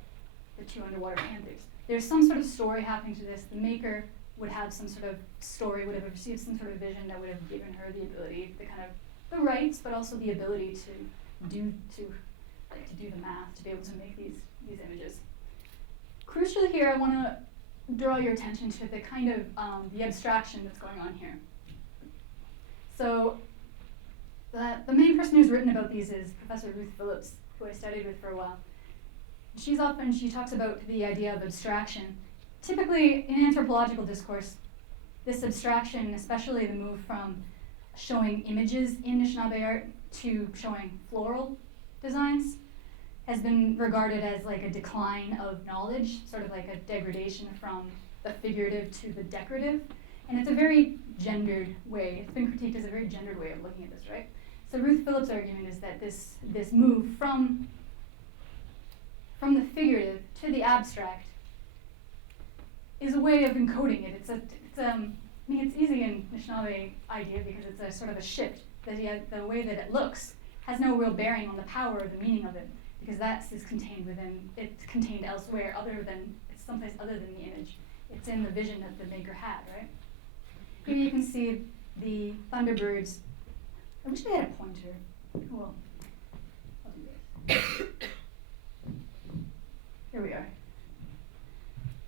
the two underwater panthers. There's some sort of story happening to this. The maker would have some sort of story, would have received some sort of vision that would have given her the ability, the rights, but also the ability to do the math, to be able to make these images. Crucially here, I want to draw your attention to the kind of the abstraction that's going on here. So the main person who's written about these is Professor Ruth Phillips, who I studied with for a while. She talks about the idea of abstraction. Typically, in anthropological discourse, this abstraction, especially the move from showing images in Anishinaabe art to showing floral designs, has been regarded as like a decline of knowledge, sort of like a degradation from the figurative to the decorative. And it's a very gendered way. It's been critiqued as a very gendered way of looking at this, right? So Ruth Phillips' argument is that this move from the figurative to the abstract is a way of encoding it. It's easy in Anishinaabe idea because it's a sort of a shift. The way that it looks has no real bearing on the power or the meaning of it, because it's contained elsewhere it's someplace other than the image. It's in the vision that the maker had, right? Here you can see the Thunderbirds. I wish they had a pointer. Well, I'll do this. here we are.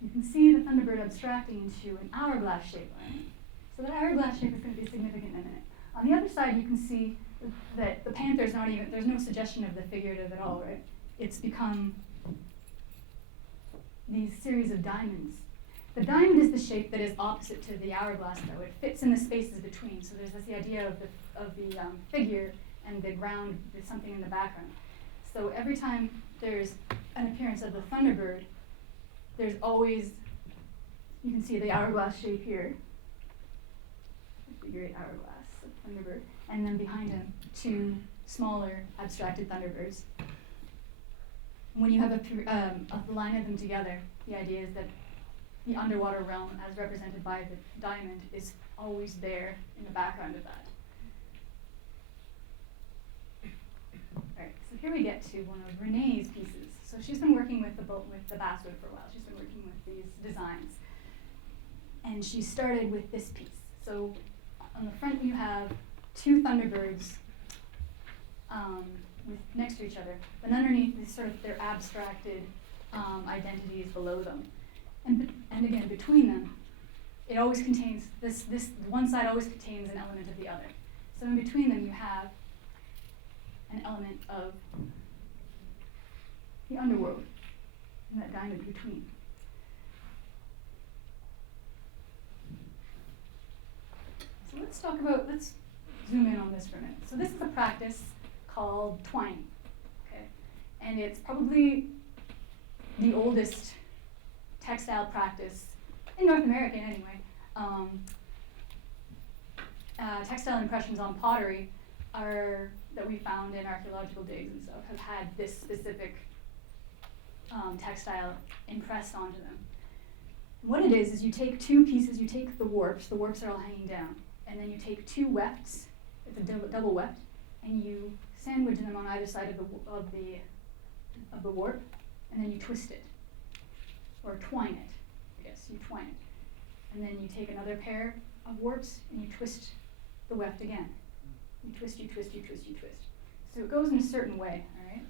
You can see the Thunderbird abstracting into an hourglass shape, right? So that hourglass shape is going to be significant in a minute. On the other side, you can see that the panther's not even, there's no suggestion of the figurative at all, right? It's become these series of diamonds. The diamond is the shape that is opposite to the hourglass, though. It fits in the spaces between. So there's this idea of the figure and the ground, there's something in the background. So every time there's an appearance of the Thunderbird, there's always, you can see the hourglass shape here, the figure 8 hourglass of Thunderbird, and then behind him, 2 smaller abstracted Thunderbirds. When you have a line of them together, the idea is that the underwater realm, as represented by the diamond, is always there in the background of that. Alright, so here we get to one of René's pieces. So she's been working with the basswood for a while. She's been working with these designs. And she started with this piece. So on the front you have 2 Thunderbirds next to each other. Then underneath is sort of their abstracted identities below them. And again, between them, it always contains, this one side always contains an element of the other. So in between them you have an element of the underworld, and that diamond between. So let's zoom in on this for a minute. So this is a practice called Twine, okay? And it's probably the oldest textile practice in North America anyway. Textile impressions on pottery that we found in archaeological digs and stuff have had this specific textile impressed onto them. What it is you take 2 pieces, you take the warps are all hanging down, and then you take 2 wefts, it's a double weft, and you sandwich them on either side of the warp, and then you twist it, or twine it. Yes, you twine it. And then you take another pair of warps and you twist the weft again. You twist, you twist, you twist, you twist. So it goes in a certain way, all right?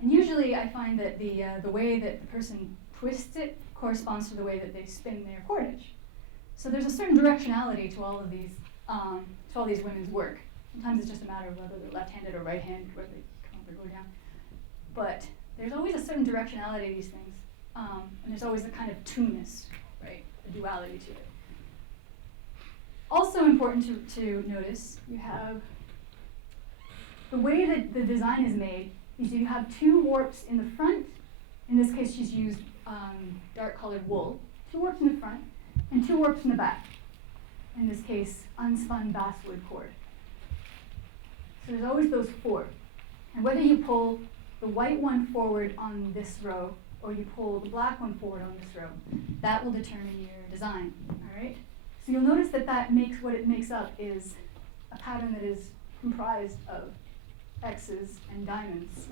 And usually I find that the way that the person twists it corresponds to the way that they spin their cordage. So there's a certain directionality to all of these, to all these women's work. Sometimes it's just a matter of whether they're left-handed or right-handed, whether they come up or go down. But there's always a certain directionality to these things, and there's always a kind of tuneness, right? A duality to it. Also important to notice, you have the way that the design is made is you have 2 warps in the front. In this case, she's used dark colored wool. 2 warps in the front and 2 warps in the back. In this case, unspun basswood cord. So there's always those 4. And whether you pull the white one forward on this row or you pull the black one forward on this row, that will determine your design, all right? So you'll notice that makes what it makes up is a pattern that is comprised of X's and diamonds.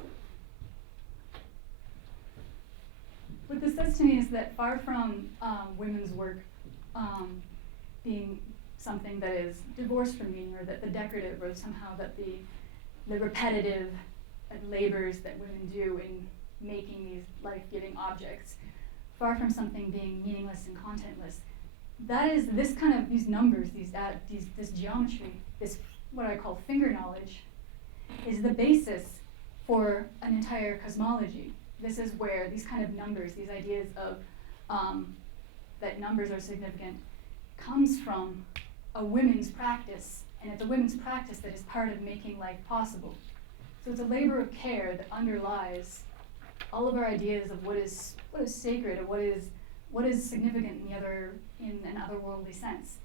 What this says to me is that far from women's work being something that is divorced from meaning, or that the decorative, or somehow that the repetitive labors that women do in making these life-giving objects, far from something being meaningless and contentless, that is this kind of, these numbers, this geometry, this what I call finger knowledge, is the basis for an entire cosmology. This is where these kind of numbers, these ideas of that numbers are significant, comes from a women's practice, and it's a women's practice that is part of making life possible. So it's a labor of care that underlies all of our ideas of what is sacred, or what is significant in an otherworldly sense.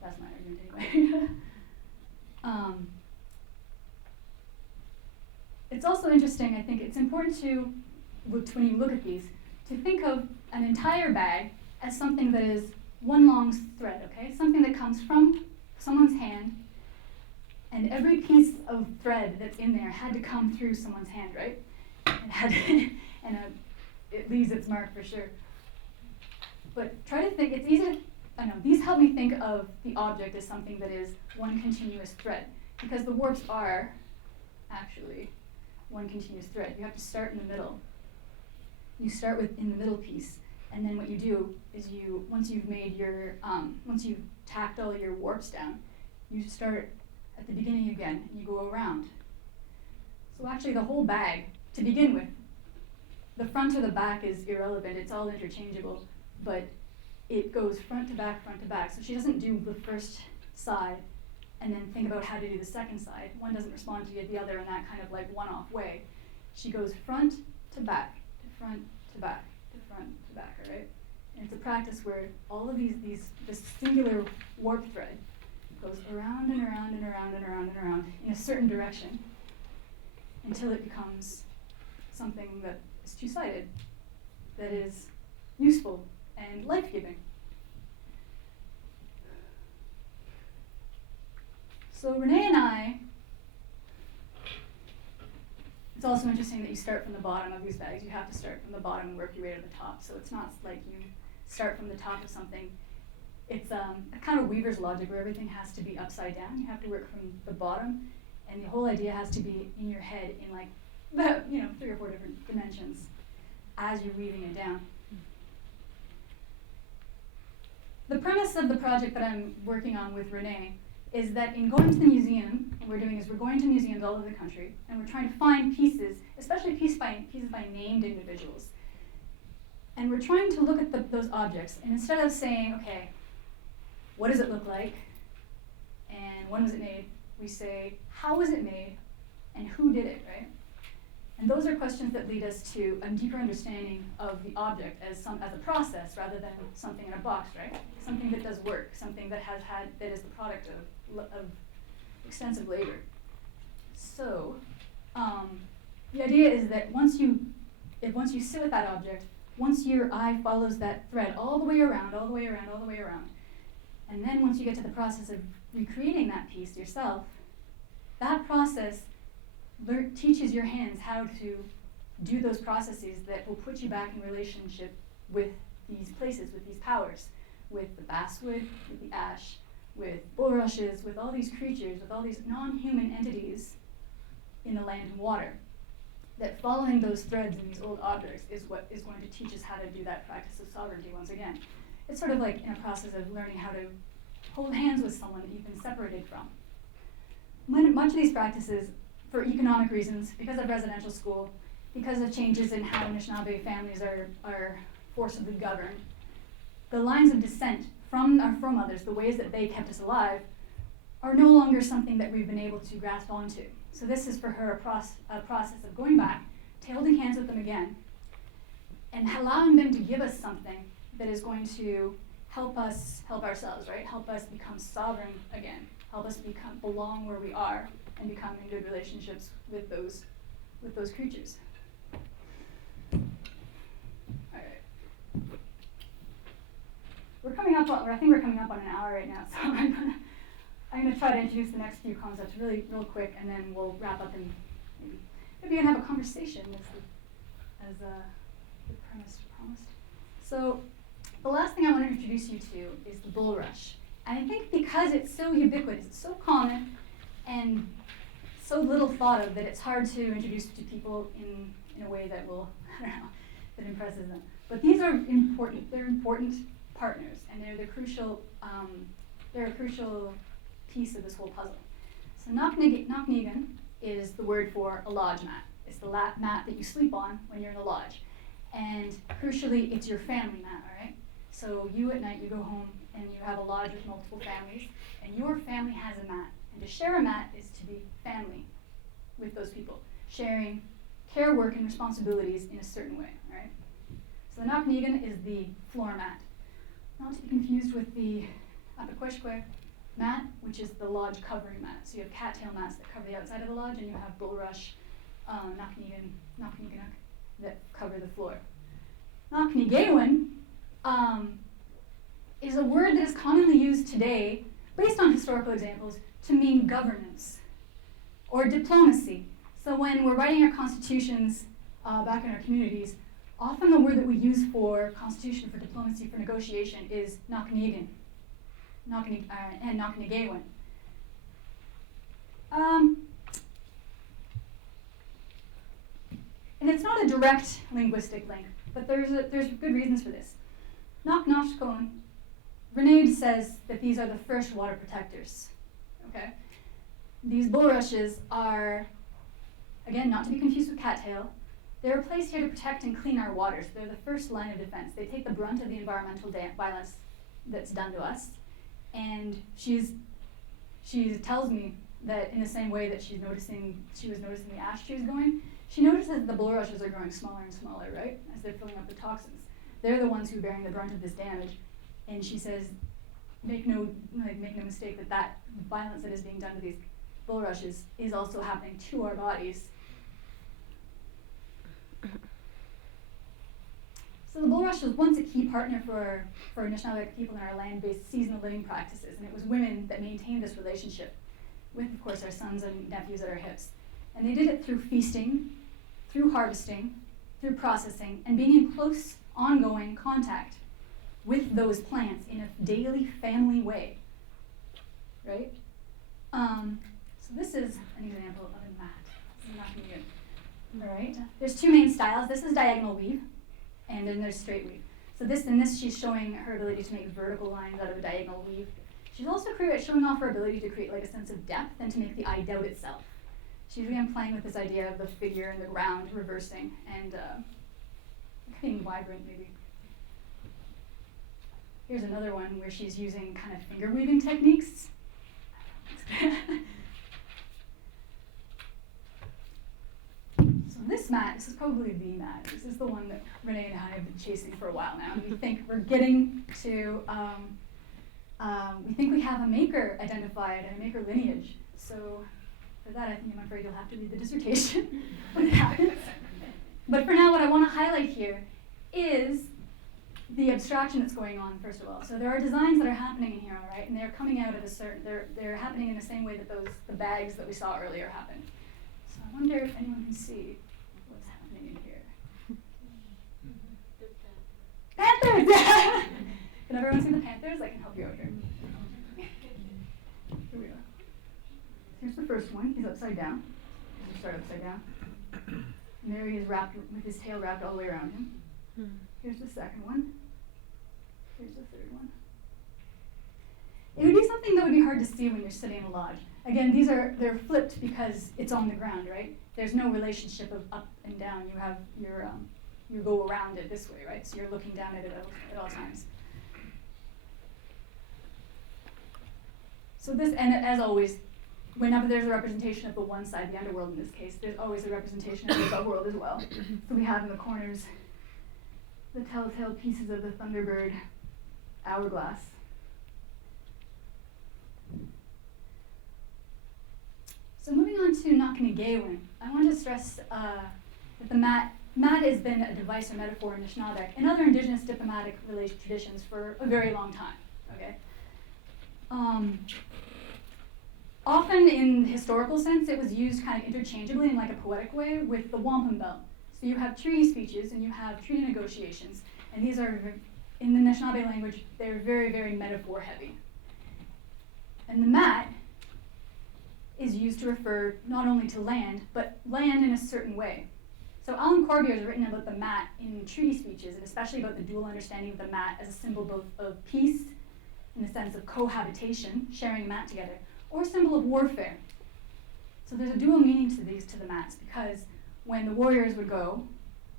That's my argument anyway. It's also interesting, I think it's important to, when you look at these, to think of an entire bag as something that is one long thread, okay? Something that comes from someone's hand, and every piece of thread that's in there had to come through someone's hand, right? It had to, and it leaves its mark for sure. But try to think, it's easy to, I don't know, these help me think of the object as something that is one continuous thread, because the warps are actually one continuous thread. You have to start in the middle. You start in the middle piece, and then what you do is once you've made your, once you've tacked all your warps down, you start at the beginning again, and you go around. So actually the whole bag, to begin with, the front or the back is irrelevant, it's all interchangeable, but it goes front to back, front to back. So she doesn't do the first side and then think about how to do the second side. One doesn't respond to the other in that kind of like one-off way. She goes front to back, to front to back, to front to back, all right? And it's a practice where all of this singular warp thread goes around and around and around and around and around in a certain direction until it becomes something that is two-sided, that is useful and life-giving. So Renee and I, it's also interesting that you start from the bottom of these bags. You have to start from the bottom and work your way to the top. So it's not like you start from the top of something. It's a kind of Weaver's logic where everything has to be upside down. You have to work from the bottom, and the whole idea has to be in your head in like, 3 or 4 different dimensions as you're weaving it down. The premise of the project that I'm working on with Renee is that in going to the museum, what we're doing is we're going to museums all over the country, and we're trying to find pieces, especially pieces by named individuals. And we're trying to look at those objects, and instead of saying, okay, what does it look like, and when was it made, we say, how was it made, and who did it, right? And those are questions that lead us to a deeper understanding of the object as a process rather than something in a box, right? Something that does work, something that is the product of extensive labor. So, the idea is that once you sit with that object, once your eye follows that thread all the way around, all the way around, all the way around, and then once you get to the process of recreating that piece yourself, that process teaches your hands how to do those processes that will put you back in relationship with these places, with these powers, with the basswood, with the ash, with bulrushes, with all these creatures, with all these non-human entities in the land and water. That following those threads in these old objects is what is going to teach us how to do that practice of sovereignty once again. It's sort of like in a process of learning how to hold hands with someone that you've been separated from. Much of these practices, for economic reasons, because of residential school, because of changes in how Anishinaabe families are forcibly governed, the lines of descent from our foremothers, the ways that they kept us alive, are no longer something that we've been able to grasp onto. So this is for her a process of going back, to holding hands with them again, and allowing them to give us something that is going to help us help ourselves, right? Help us become sovereign again, help us belong where we are, and become in good relationships with those creatures. All right. I think we're coming up on an hour right now, so I'm gonna try to introduce the next few concepts real quick, and then we'll wrap up and maybe we can have a conversation as the premise promised. So the last thing I want to introduce you to is the bulrush. And I think because it's so ubiquitous, it's so common, and so little thought of that it's hard to introduce to people in a way that will, that impresses them. But these are important. They're important partners, and they're a crucial piece of this whole puzzle. So Knocknegan is the word for a lodge mat. It's the mat that you sleep on when you're in a lodge. And crucially, it's your family mat, all right? So you at night, you go home and you have a lodge with multiple families, and your family has a mat. And to share a mat is to be family with those people, sharing care, work, and responsibilities in a certain way, all right? So the Knocknegan is the floor mat. Not to be confused with the Apakweshkwe mat, which is the lodge covering mat. So you have cattail mats that cover the outside of the lodge, and you have bulrush, Knocknegan, that cover the floor. Knocknegewan is a word that is commonly used today, based on historical examples, to mean governance or diplomacy. So when we're writing our constitutions back in our communities, often the word that we use for constitution, for diplomacy, for negotiation is Knocknegan and Knocknegewan. And it's not a direct linguistic link, but there's good reasons for this. Knock Noshkon, René says that these are the first water protectors. Okay? These bulrushes are, again, not to be confused with cattail. They're placed here to protect and clean our waters. They're the first line of defense. They take the brunt of the environmental violence that's done to us. And she tells me that in the same way that she was noticing the ash trees going, she notices that the bulrushes are growing smaller and smaller, right, as they're filling up with toxins. They're the ones who are bearing the brunt of this damage. And she says, make no mistake that violence that is being done to these bulrushes is also happening to our bodies. So the bulrush was once a key partner for Anishinaabe people in our land-based seasonal living practices, and it was women that maintained this relationship with, of course, our sons and nephews at our hips. And they did it through feasting, through harvesting, through processing, and being in close, ongoing contact with those plants in a daily family way, right? So this is an example of a mat. This is not gonna be good. All right. There's two main styles. This is diagonal weave, and then there's straight weave. So she's showing her ability to make vertical lines out of a diagonal weave. She's also showing off her ability to create like a sense of depth and to make the eye doubt itself. She's again playing with this idea of the figure and the ground reversing and being vibrant maybe. Here's another one where she's using kind of finger weaving techniques. So this mat, this is probably the mat. This is the one that René and I have been chasing for a while now. And we think we're getting to, we think we have a maker identified and a maker lineage. So for that, I'm afraid you'll have to read the dissertation when it happens. But for now, what I want to highlight here is the abstraction that's going on, first of all. So there are designs that are happening in here, all right, and they're coming out at a certain, they're happening in the same way that the bags that we saw earlier happened. So I wonder if anyone can see what's happening in here. Panthers! Can everyone see the panthers? I can help you out here. Here we are. Here's the first one. He's upside down. We'll start upside down. And there he is wrapped with his tail wrapped all the way around him. Here's the second one. Here's the third one. It would be something that would be hard to see when you're sitting in a lodge. Again, they're flipped because it's on the ground, right? There's no relationship of up and down. You have you go around it this way, right? So you're looking down at it at all times. So this, and as always, whenever there's a representation of the one side, the underworld in this case, there's always a representation of the above world as well. So we have in the corners the telltale pieces of the Thunderbird hourglass. So moving on to Nakanigewen, I want to stress that the mat has been a device or metaphor in Anishinaabe and other indigenous diplomatic traditions for a very long time. Okay. Often in the historical sense, it was used kind of interchangeably in like a poetic way with the wampum belt. So you have treaty speeches and you have treaty negotiations, and these are, in the Anishinaabe language, they're very, very metaphor heavy. And the mat is used to refer not only to land, but land in a certain way. So Alan Corbier has written about the mat in treaty speeches, and especially about the dual understanding of the mat as a symbol both of peace, in the sense of cohabitation, sharing a mat together, or a symbol of warfare. So there's a dual meaning to the mats, because when the warriors would go,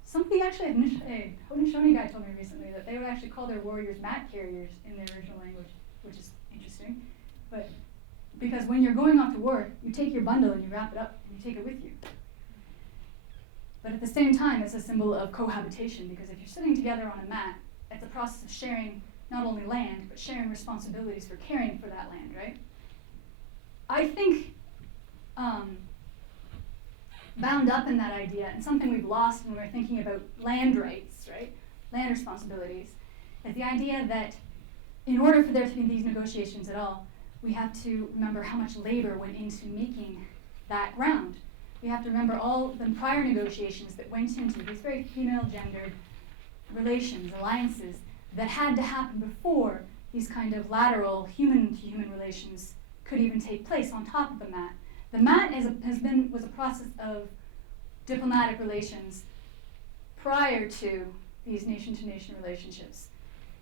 something actually, a Haudenosaunee guy told me recently that they would actually call their warriors mat carriers in their original language, which is interesting. But because when you're going off to war, you take your bundle and you wrap it up and you take it with you. But at the same time, it's a symbol of cohabitation, because if you're sitting together on a mat, it's a process of sharing not only land, but sharing responsibilities for caring for that land, right? I think bound up in that idea, and something we've lost when we're thinking about land rights, right? Land responsibilities, is the idea that in order for there to be these negotiations at all, we have to remember how much labor went into making that ground. We have to remember all the prior negotiations that went into these very female-gendered relations, alliances, that had to happen before these kind of lateral human-to-human relations could even take place on top of the mat. The mat was a process of diplomatic relations prior to these nation-to-nation relationships,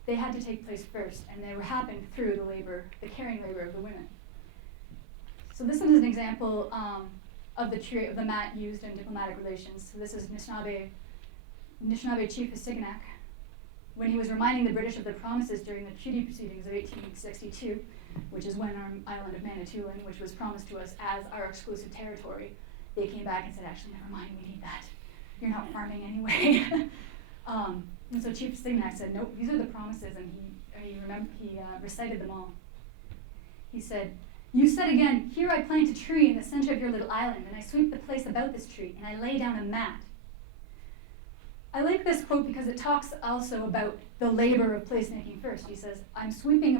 they had to take place first, and they were happened through the labor, the caring labor of the women. So this is an example of the mat used in diplomatic relations. So this is Anishinaabe Chief Mikinaak, when he was reminding the British of their promises during the treaty proceedings of 1862, which is when our island of Manitoulin, which was promised to us as our exclusive territory, they came back and said, actually, never mind, we need that. You're not farming anyway. And so Chief Mikinaak said, nope, these are the promises, and he recited them all. He said, you said again, here I plant a tree in the center of your little island, and I sweep the place about this tree, and I lay down a mat. I like this quote because it talks also about the labor of placemaking first. He says, I'm sweeping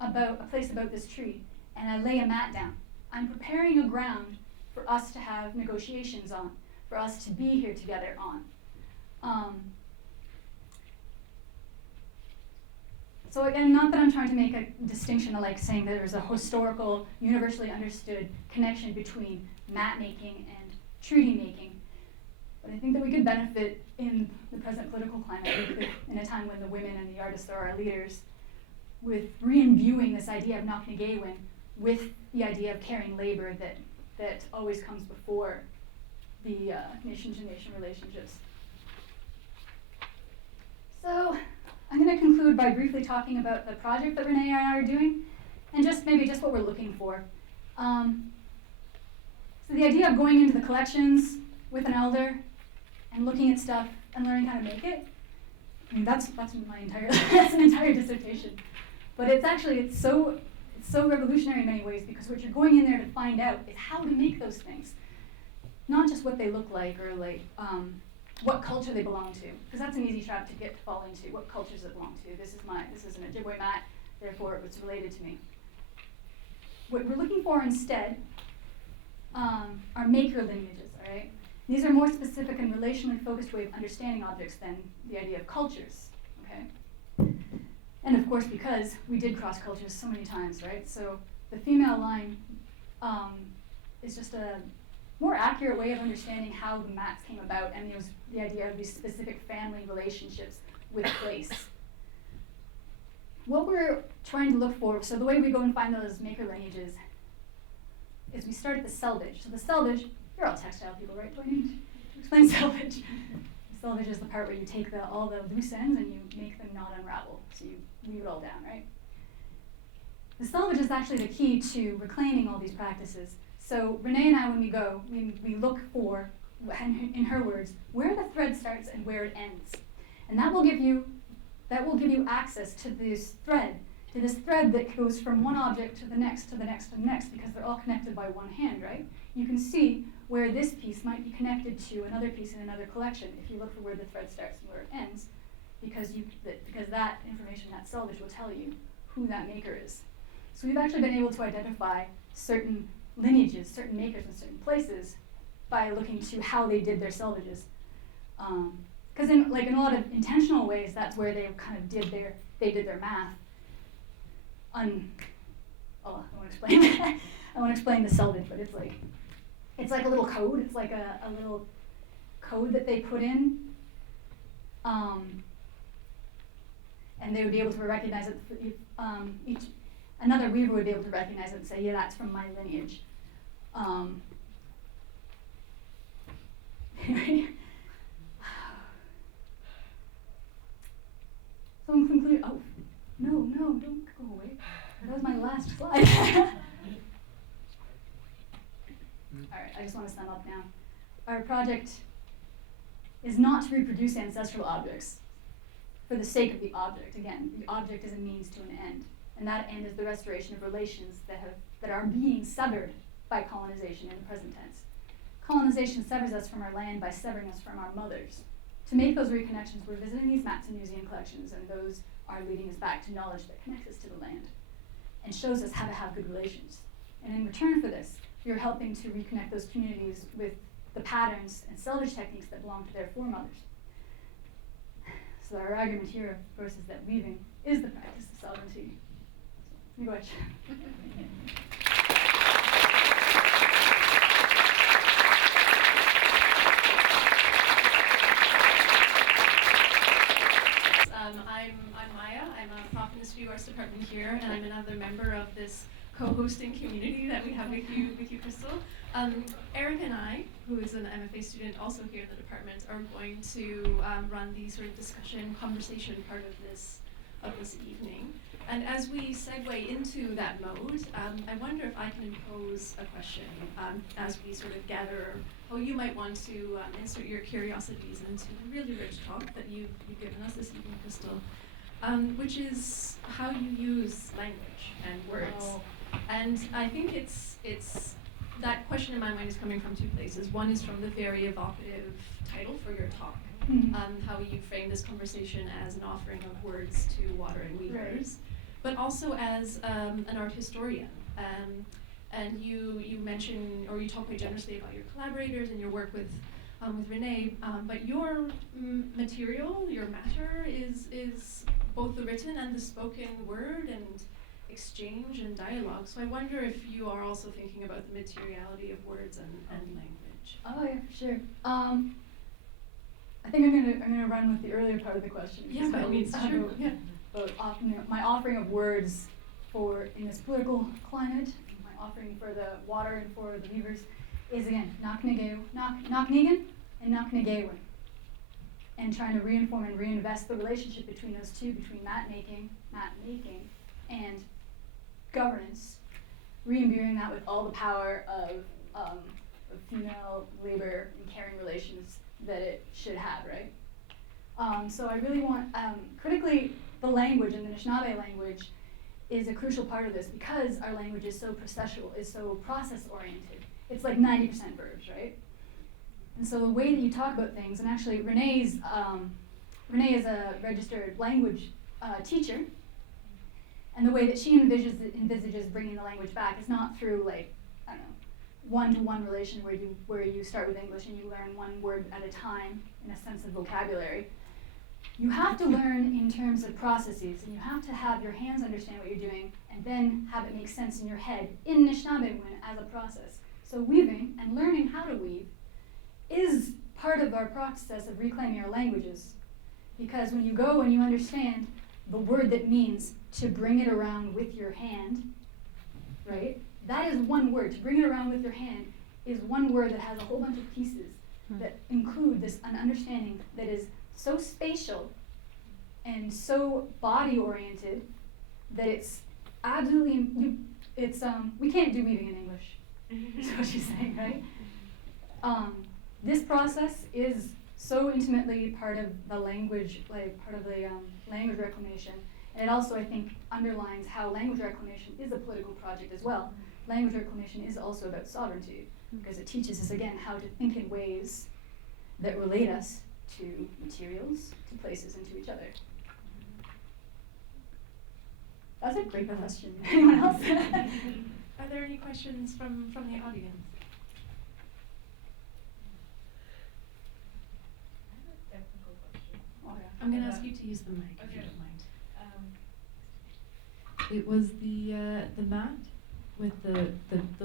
about a place about this tree, and I lay a mat down. I'm preparing a ground for us to have negotiations on, for us to be here together on. So again, not that I'm trying to make a distinction of like saying that there's a historical, universally understood connection between mat making and treaty making, but I think that we could benefit in the present political climate, in a time when the women and the artists are our leaders, with re-imbuing this idea of Naknagewin with the idea of caring labor that always comes before the nation-to-nation relationships. So I'm going to conclude by briefly talking about the project that René and I are doing, and just what we're looking for. So the idea of going into the collections with an elder and looking at stuff and learning how to make it, I mean, that's my entire that's an entire dissertation. But it's so revolutionary in many ways, because what you're going in there to find out is how to make those things, not just what they look like or like what culture they belong to, because that's an easy trap to fall into. What cultures it belong to? This is an Ojibwe mat, therefore it's related to me. What we're looking for instead are maker lineages. All right, these are more specific and relationally focused way of understanding objects than the idea of cultures. Okay, and of course because we did cross cultures so many times, right? So the female line is just a more accurate way of understanding how the mats came about, and the idea of these specific family relationships with place. What we're trying to look for, so the way we go and find those maker lineages is we start at the selvage. So the selvage, you're all textile people, right? Do I need to explain selvage? Selvage is the part where you take all the loose ends and you make them not unravel. So you weave it all down, right? The selvage is actually the key to reclaiming all these practices. So René and I, when we go, we look for, in her words, where the thread starts and where it ends. And that will give you access to this thread that goes from one object to the next, to the next, to the next, because they're all connected by one hand, right? You can see where this piece might be connected to another piece in another collection if you look for where the thread starts and where it ends, because that information, that selvage, will tell you who that maker is. So we've actually been able to identify certain lineages, certain makers in certain places by looking to how they did their selvages. Because in a lot of intentional ways, that's where they kind of did their math. I won't explain I won't explain the selvage, but it's like a little code. It's like a little code that they put in, and they would be able to recognize it. Another weaver would be able to recognize it and say, yeah, that's from my lineage. So in conclusion, no, don't go away. That was my last slide. All right, I just want to sum up now. Our project is not to reproduce ancestral objects for the sake of the object. Again, the object is a means to an end, and that end is the restoration of relations that are being severed by colonization in the present tense. Colonization severs us from our land by severing us from our mothers. To make those reconnections, we're visiting these mats and museum collections, and those are leading us back to knowledge that connects us to the land and shows us how to have good relations. And in return for this, you're helping to reconnect those communities with the patterns and selvage techniques that belong to their foremothers. So our argument here, of course, is that weaving is the practice of sovereignty. Miigwech. talk in the Studio Arts Department here, and I'm another member of this co-hosting community that we have with you, Crystal. Eric and I, who is an MFA student also here in the department, are going to run the sort of discussion, conversation part of this evening. And as we segue into that mode, I wonder if I can impose a question as we sort of gather how you might want to insert your curiosities into the really rich talk that you've given us this evening, Crystal, which is how you use language and words. Oh. And I think it's that question in my mind is coming from two places. One is from the very evocative title for your talk, how you frame this conversation as an offering of words to water and weavers, but also as an art historian. And you mention, or you talk very generously about your collaborators and your work with René, but your material, your matter is both the written and the spoken word and exchange and dialogue. So I wonder if you are also thinking about the materiality of words and language. Oh yeah, sure. I think I'm gonna run with the earlier part of the question. Yeah, by all means, sure. Yeah. But my offering of words for in this political climate, my offering for the water and for the weavers is again Knocknagan and Knocknagawan. And trying to reinform and reinvest the relationship between those two, between mat making, and governance, re-imbuing that with all the power of female labor and caring relations that it should have, right? So I really want, critically, the language and the Anishinaabe language is a crucial part of this because our language is so processual, is so process-oriented. It's like 90% verbs, right? And so the way that you talk about things, and actually Renee is a registered language teacher, and the way that she envisages bringing the language back is not through like, I don't know, one-to-one relation where you start with English and you learn one word at a time in a sense of vocabulary. You have to learn in terms of processes, and you have to have your hands understand what you're doing, and then have it make sense in your head in Anishinaabe as a process. So weaving and learning how to weave is part of our process of reclaiming our languages. Because when you go and you understand the word that means to bring it around with your hand, right? That is one word. To bring it around with your hand is one word that has a whole bunch of pieces that include an understanding that is so spatial and so body-oriented that it's absolutely, we can't do weaving in English, is what she's saying, right? This process is so intimately part of the language, language reclamation. And it also, I think, underlines how language reclamation is a political project as well. Language reclamation is also about sovereignty, because it teaches us, again, how to think in ways that relate us to materials, to places, and to each other. That's a great question. Anyone else? Are there any questions from the audience? I'm going to ask you to use the mic if you don't mind. It was the mat with the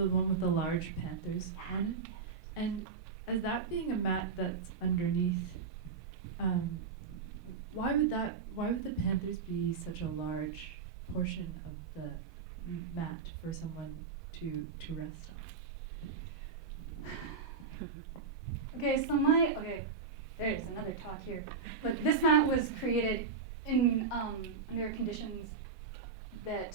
one with the large panthers on it, and as that being a mat that's underneath, why would the panthers be such a large portion of the mat for someone to rest on? Okay, there's another talk here. But this mat was created in under conditions that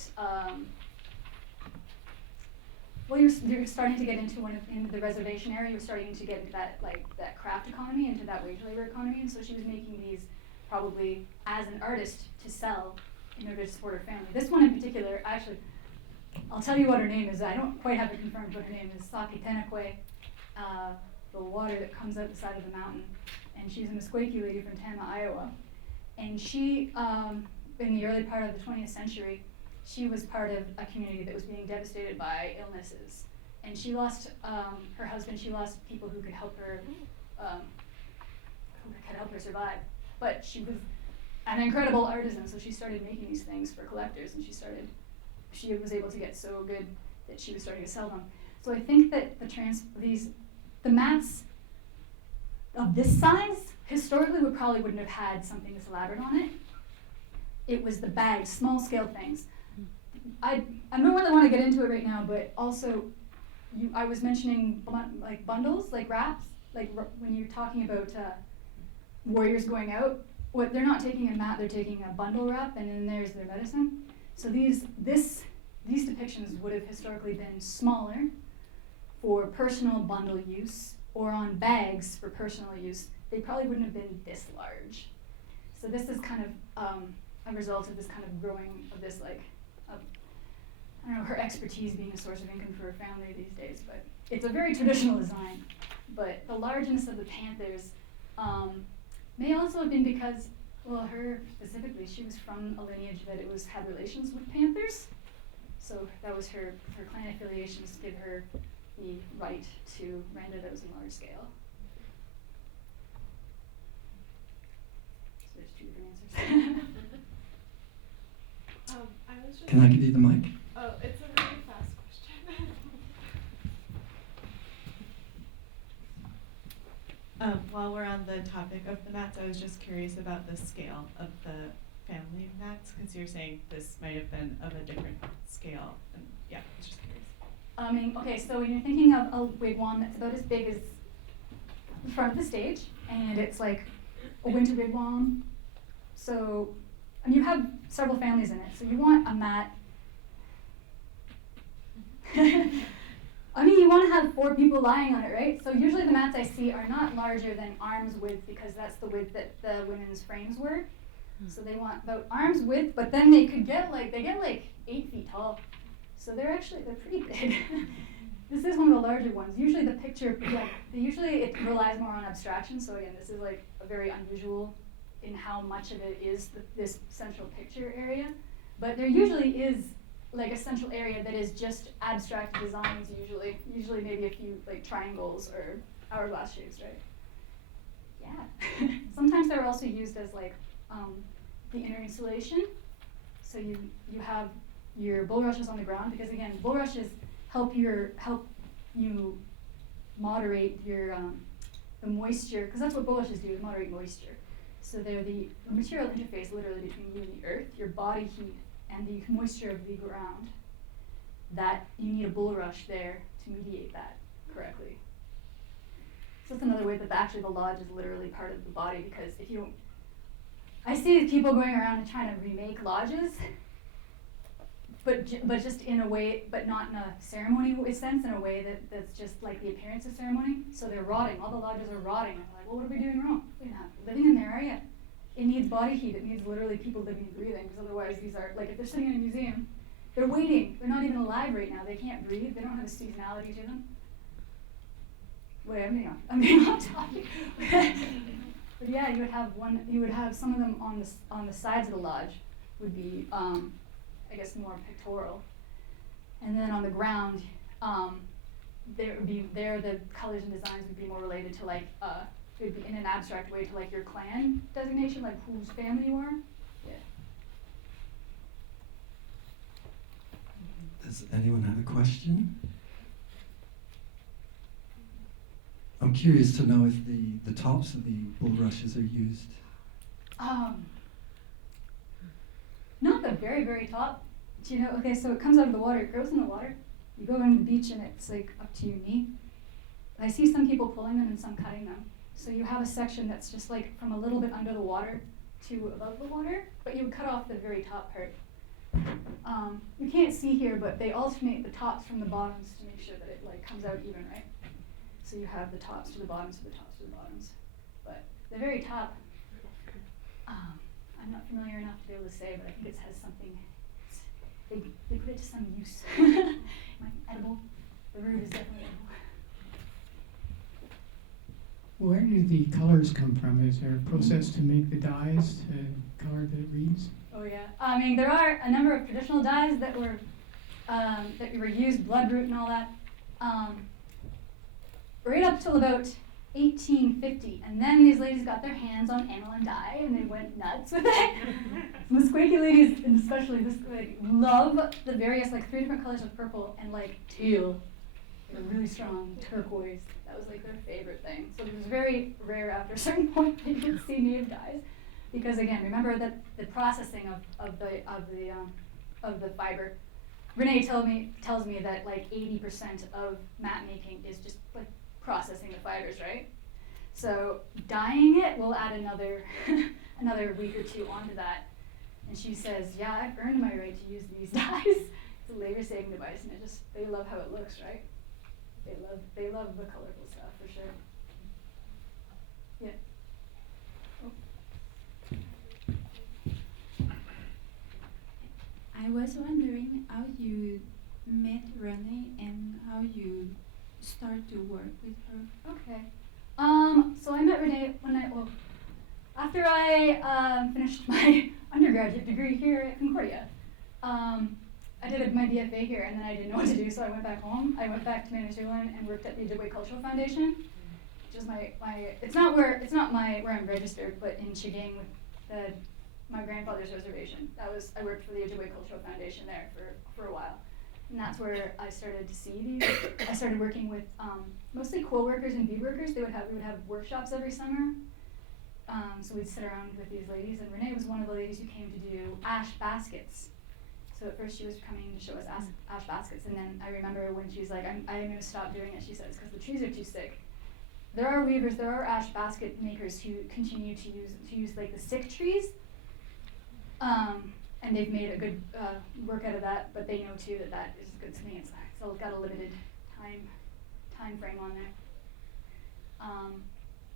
you're starting to get into in the reservation area. You're starting to get into that craft economy, into that wage labor economy. And so she was making these probably as an artist to sell in order to support her family. This one in particular, actually, I'll tell you what her name is. I don't quite have it confirmed, but her name is Saki Tenekwe, the water that comes out the side of the mountain. And she's a Musqueam lady from Tama, Iowa. And she, in the early part of the 20th century, she was part of a community that was being devastated by illnesses. And she lost her husband, she lost people who could help her survive. But she was an incredible artisan, so she started making these things for collectors, and she was able to get so good that she was starting to sell them. So I think that the mats of this size, historically, we probably wouldn't have had something this elaborate on it. it was the bags, small scale things. I don't really want to get into it right now, but also, I was mentioning like bundles, like wraps, like when you're talking about warriors going out, what they're not taking a mat, they're taking a bundle wrap, and then there's their medicine. So these depictions would have historically been smaller for personal bundle use, or on bags for personal use. They probably wouldn't have been this large. So this is kind of a result of this kind of growing of this, like, I don't know, her expertise being a source of income for her family these days, but it's a very traditional design. But the largeness of the panthers may also have been because, well, her specifically, she was from a lineage that had relations with panthers. So that was her clan affiliations give her the right to render those in large scale. So there's two different answers. I was just Can I give you the mic? Oh, it's a really fast question. While we're on the topic of the mats, I was just curious about the scale of the family mats, because you're saying this might have been of a different scale. And yeah, I was just curious. Okay, so when you're thinking of a wigwam that's about as big as the front of the stage, and it's like a winter wigwam, so you have several families in it, so you want a mat. You want to have 4 people lying on it, right? So usually the mats I see are not larger than arm's width, because that's the width that the women's frames were. So they want about arm's width, but then they get like 8 feet tall. So they're pretty big. This is one of the larger ones. Usually the picture, usually it relies more on abstraction. So again, this is like a very unusual in how much of it is this central picture area. But there usually is like a central area that is just abstract designs usually maybe a few like triangles or hourglass shapes, right? Yeah. Sometimes they're also used as like the inner insulation. So you have your bulrushes on the ground, because again, bulrushes help you moderate your the moisture, because that's what bulrushes do, is moderate moisture. So they're the material interface literally between you and the earth, your body heat, and the moisture of the ground. That you need a bulrush there to mediate that correctly. So that's another way that actually the lodge is literally part of the body, because I see people going around and trying to remake lodges, but just in a way, but not in a ceremony sense, in a way that's just like the appearance of ceremony. So they're rotting. All the lodges are rotting. I'm like, well, what are we doing wrong? We're not living in there, are you? It needs body heat. It needs literally people living and breathing, because otherwise these are, like if they're sitting in a museum, they're waiting. They're not even alive right now. They can't breathe. They don't have a seasonality to them. Wait, I'm being off topic. But yeah, you would have some of them on the sides of the lodge would be, I guess, more pictorial. And then on the ground, the colors and designs would be more related to like, it would be in an abstract way to like your clan designation, like whose family you are. Yeah. Does anyone have a question? I'm curious to know if the tops of the bulrushes are used. Not the very, very top. Okay, so it comes out of the water, it grows in the water. You go into the beach and it's like up to your knee. I see some people pulling them and some cutting them. So you have a section that's just like from a little bit under the water to above the water, but you would cut off the very top part. You can't see here, but they alternate the tops from the bottoms to make sure that it like comes out even, right? So you have the tops to the bottoms to the tops to the bottoms. But the very top, I'm not familiar enough to be able to say, but I think it has something, they put it to some use. Might be edible. The root is definitely edible. Where do the colors come from? Is there a process to make the dyes color that it reads? Oh yeah, there are a number of traditional dyes that were used, bloodroot and all that, right up till about 1850, and then these ladies got their hands on aniline dye and they went nuts with it. The Squaky ladies, and especially this lady, love the various 3 different colors of purple and teal, a really strong turquoise. That was their favorite thing. So it was very rare after a certain point that you could see native dyes. because again, remember that the processing of the fiber. Renee tells me that like 80% of mat making is just like processing the fibers, right? So dyeing it will add another another week or two onto that. And she says, yeah, I've earned my right to use these dyes. It's a labor saving device, and they love how it looks, right? They love the colorful stuff for sure. Yeah. I was wondering how you met Renee and how you start to work with her. Okay. So I met Renee after I finished my undergraduate degree here at Concordia. I did my BFA here, and then I didn't know what to do, so I went back home. I went back to Manitoulin and worked at the Ojibwe Cultural Foundation, which is it's not where I'm registered, but in Chigang with my grandfather's reservation. I worked for the Ojibwe Cultural Foundation there for a while. And that's where I started to see these. I started working with mostly quill workers and beadworkers. We would have workshops every summer. So we'd sit around with these ladies, and Renee was one of the ladies who came to do ash baskets. So at first she was coming to show us ash baskets, and then I remember when she was like, I'm going to stop doing it, she says, because the trees are too sick. There are weavers, there are ash basket makers who continue to use like the stick trees, and they've made a good work out of that, but they know too that is good to me. It's got a limited time frame on there.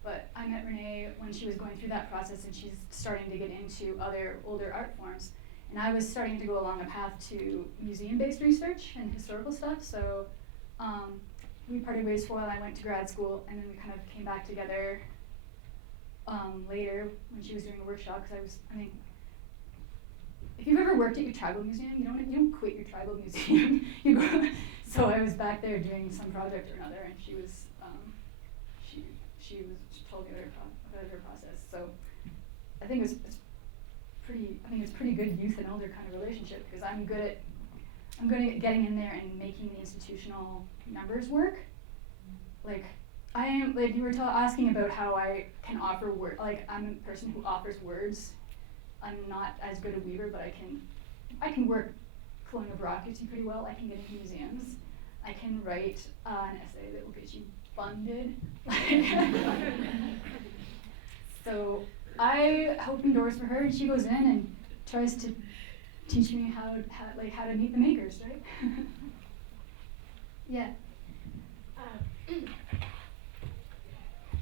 But I met Renee when she was going through that process, and she's starting to get into other older art forms. And I was starting to go along a path to museum-based research and historical stuff, so we parted ways for a while. I went to grad school, and then we kind of came back together later when she was doing a workshop, because if you've ever worked at your tribal museum, you don't quit your tribal museum. You go. So I was back there doing some project or another, and she told me about her process. So I think it's pretty good youth and elder kind of relationship, because I'm good at getting in there and making the institutional numbers work. Like I am, like you were asking about how I can offer word. Like I'm a person who offers words. I'm not as good a weaver, but I can work flowing a bureaucracy pretty well. I can get into museums. I can write an essay that will get you funded. So I open doors for her, and she goes in and tries to teach me how to meet the makers, right? Yeah.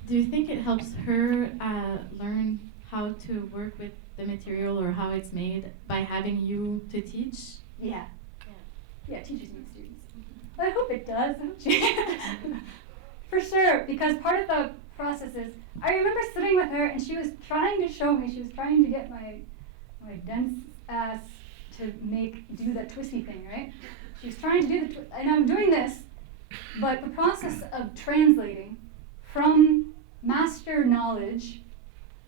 Do you think it helps her learn how to work with the material or how it's made by having you to teach? Yeah. Teachers meet students. I hope it does. For sure, because part of the process is, I remember sitting with her, and she was trying to show me, she was trying to get my dense ass to do that twisty thing, right? She was trying to do and I'm doing this, but the process of translating from master knowledge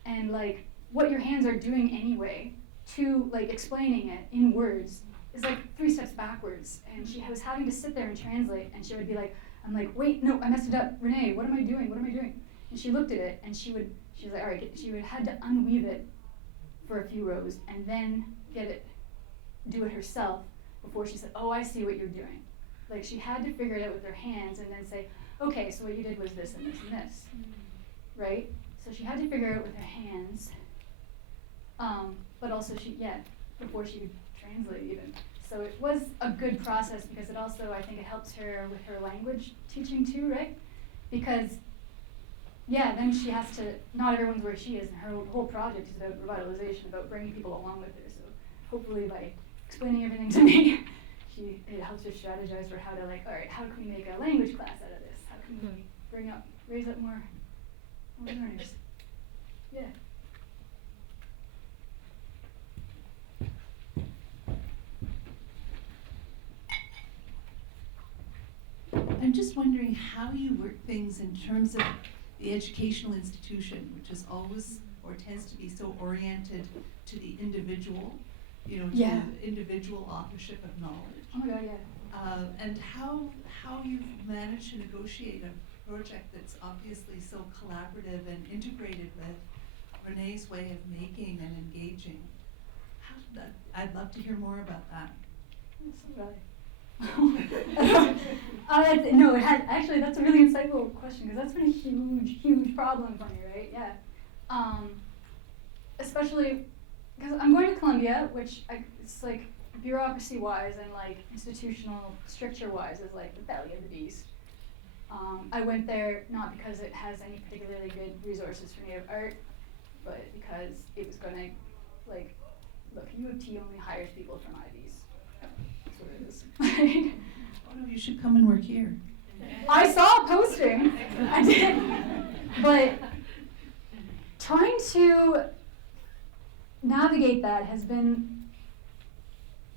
and like what your hands are doing anyway to like explaining it in words is like 3 steps backwards. And she was having to sit there and translate, and she would be like, I'm like, wait, no, I messed it up. Renee, what am I doing? And she looked at it, and she was like, all right, she would had to unweave it for a few rows and then do it herself before she said, oh, I see what you're doing. Like she had to figure it out with her hands and then say, okay, so what you did was this and this and this, right? So she had to figure it out with her hands, but also before she could translate even. So it was a good process, because it also, I think it helps her with her language teaching too, right? Because then she has to, not everyone's where she is, and her whole project is about revitalization, about bringing people along with her. So hopefully by explaining everything to me, it helps her strategize for how to all right, how can we make a language class out of this? How can we raise up more learners? Yeah. I'm just wondering how you work things in terms of the educational institution, which is always or tends to be so oriented to the individual, to individual authorship of knowledge. Oh my God, yeah. And how you've managed to negotiate a project that's obviously so collaborative and integrated with Renee's way of making and engaging. I'd love to hear more about that. No, it has actually. That's a really insightful question because that's been a huge, huge problem for me, right? Yeah. Especially because I'm going to Columbia, which it's like bureaucracy-wise and like institutional structure-wise is like the belly of the beast. I went there not because it has any particularly good resources for native art, but because it was gonna, like, look, U of T only hires people from IVs. That's what it is. Oh no, you should come and work here. I saw a posting. I did. But trying to navigate that has been,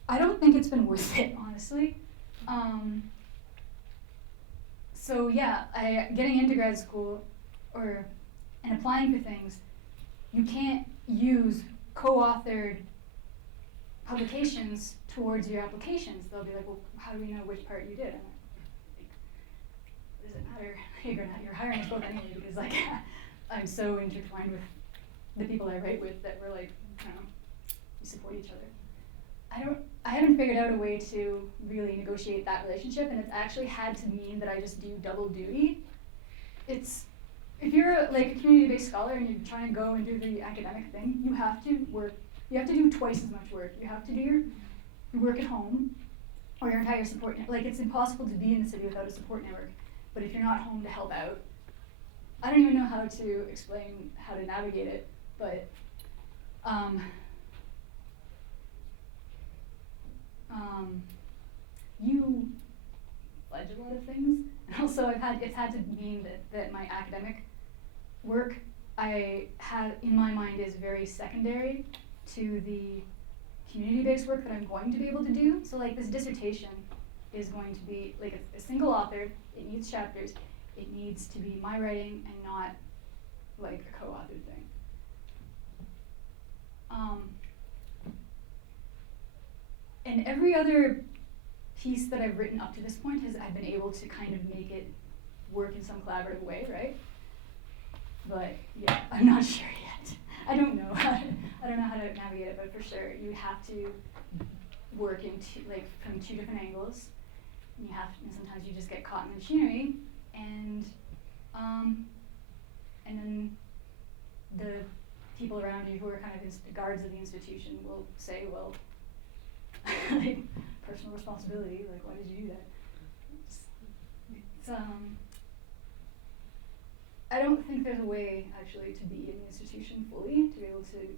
I don't think it's been worth it, honestly. So yeah, getting into grad school and applying for things, you can't use co-authored publications towards your applications. They'll be like, well, how do we know which part you did? And does it matter? You're hiring us both anyway because like I'm so intertwined with the people I write with that we're like, we support each other. I haven't figured out a way to really negotiate that relationship, and it's actually had to mean that I just do double duty. If you're like a community-based scholar and you're trying to go and do the academic thing, you have to do twice as much work. You have to do your work at home or your entire support network. Like, it's impossible to be in the city without a support network. But if you're not home to help out, I don't even know how to explain how to navigate it, but you pledge a lot of things, and also it's had to mean that my academic work I have in my mind is very secondary to the community-based work that I'm going to be able to do. So like this dissertation is going to be like a single author. It needs chapters. It needs to be my writing and not like a co-authored thing. And every other piece that I've written up to this point I've been able to kind of make it work in some collaborative way, right? But yeah, I'm not sure yet. I don't know how to navigate it, but for sure you have to work from two different angles. And sometimes you just get caught in the machinery, and then the people around you who are kind of guards of the institution will say, well, like, personal responsibility, like, why did you do that? I don't think there's a way, actually, to be in the institution fully, to be able to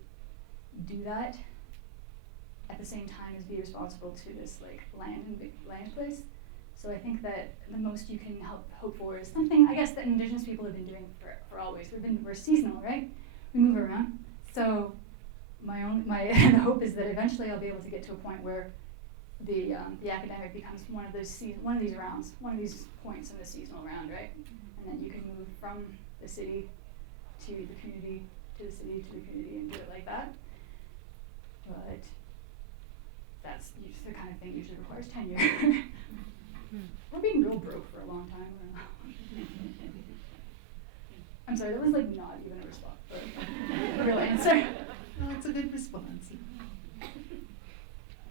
do that at the same time as be responsible to this, like, land place. So I think that the most you can hope for is something, I guess, that Indigenous people have been doing for always. We're seasonal, right? We move around. So the hope is that eventually I'll be able to get to a point where the academic becomes one of these rounds, one of these points in the seasonal round, right? And then you can move from the city to the community, to the city, to the community, and do it like that. But that's the kind of thing usually requires tenure. We're being real broke for a long time. I'm sorry, that was like not even a response, but a real answer. No, it's a good response.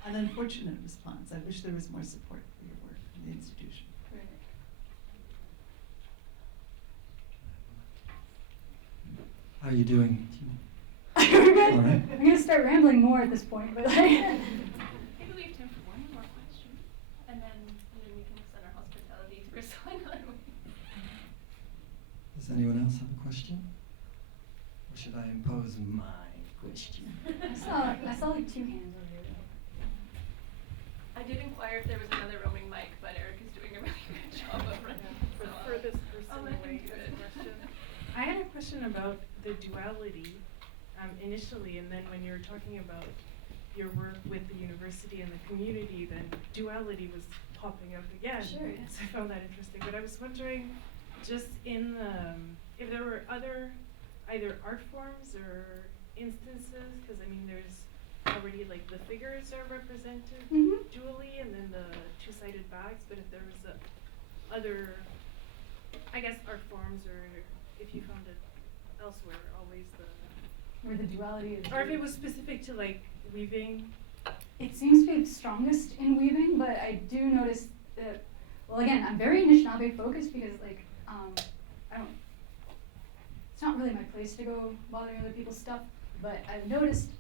An unfortunate response. I wish there was more support for your work in the institution. How are you doing? We're good. All right. I'm gonna start rambling more at this point, but like. Maybe we have time for one more question, and then we can extend our hospitality through another way. Does anyone else have a question? Or should I impose my question? I saw like 2 hands over here. I did inquire if there was another roaming mic, but Eric is doing a really good job of running. For this person I'll let him away do as it. a question. I had a question about the duality initially, and then when you were talking about your work with the university and the community, then duality was popping up again. Sure, yeah. So I found that interesting. But I was wondering, just if there were other either art forms or instances, because I mean there's already like the figures are represented dually, and then the two-sided bags, but if there was other, I guess, art forms, or if you found it elsewhere, always the where the duality is. Or if it was specific to like weaving. It seems to be the strongest in weaving, but I do notice that, well, again, I'm very Anishinaabe focused because, like, it's not really my place to go bothering other people's stuff, but I've noticed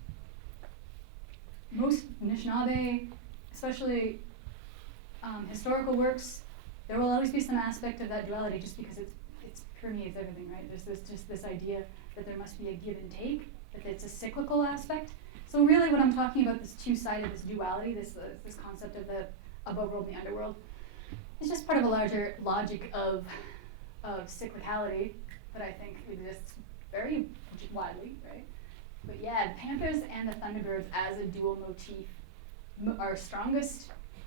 most Anishinaabe, especially historical works, there will always be some aspect of that duality just because it permeates everything, right? There's just this idea that there must be a give and take, that it's a cyclical aspect. So really what I'm talking about, this two-sided, this duality, this concept of the above world and the underworld, is just part of a larger logic of cyclicality that I think exists very widely, right? But yeah, the Panthers and the Thunderbirds as a dual motif are strongest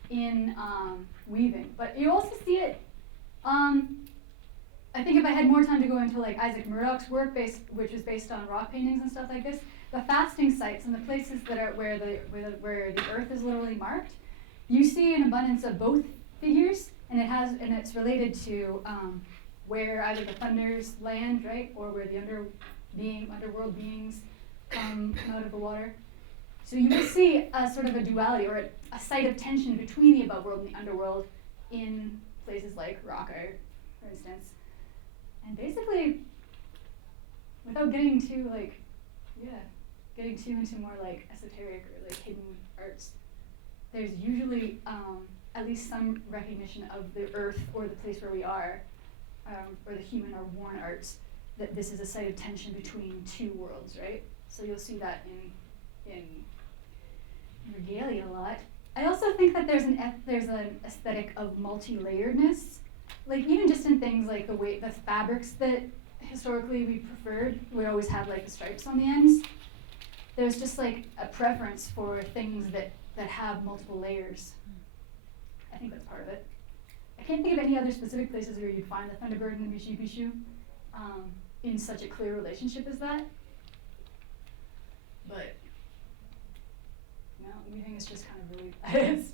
in weaving. But you also see it, I think if I had more time to go into like Isaac Murdoch's work, which is based on rock paintings and stuff like this, the fasting sites and the places that are where the earth is literally marked, you see an abundance of both figures, and it's related to where either the thunders land, right, or where the underworld beings come out of the water. So you will see a sort of a duality or a site of tension between the above world and the underworld in places like rock art, for instance. And basically, without getting too into more like esoteric or like hidden arts, there's usually at least some recognition of the earth or the place where we are, or the human or worn arts, that this is a site of tension between two worlds, right? So you'll see that in regalia a lot. I also think that there's an aesthetic of multi-layeredness, like even just in things like the fabrics that historically we preferred would always have like the stripes on the ends. There's just like a preference for things that have multiple layers. I think that's part of it. I can't think of any other specific places where you'd find the Thunderbird and the Mishu Bishu in such a clear relationship as that. But no, weaving is just kind of really it's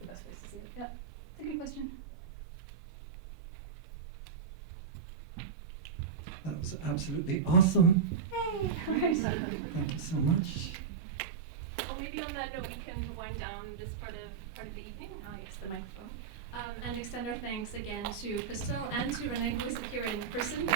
the best place to see it. Yeah, it's a good question. That was absolutely awesome. Hey, Thank you so much. Well, maybe on that note, we can wind down this part of the evening. Oh, yes, the microphone. And extend our thanks again to Crystal and to René, who is here in person.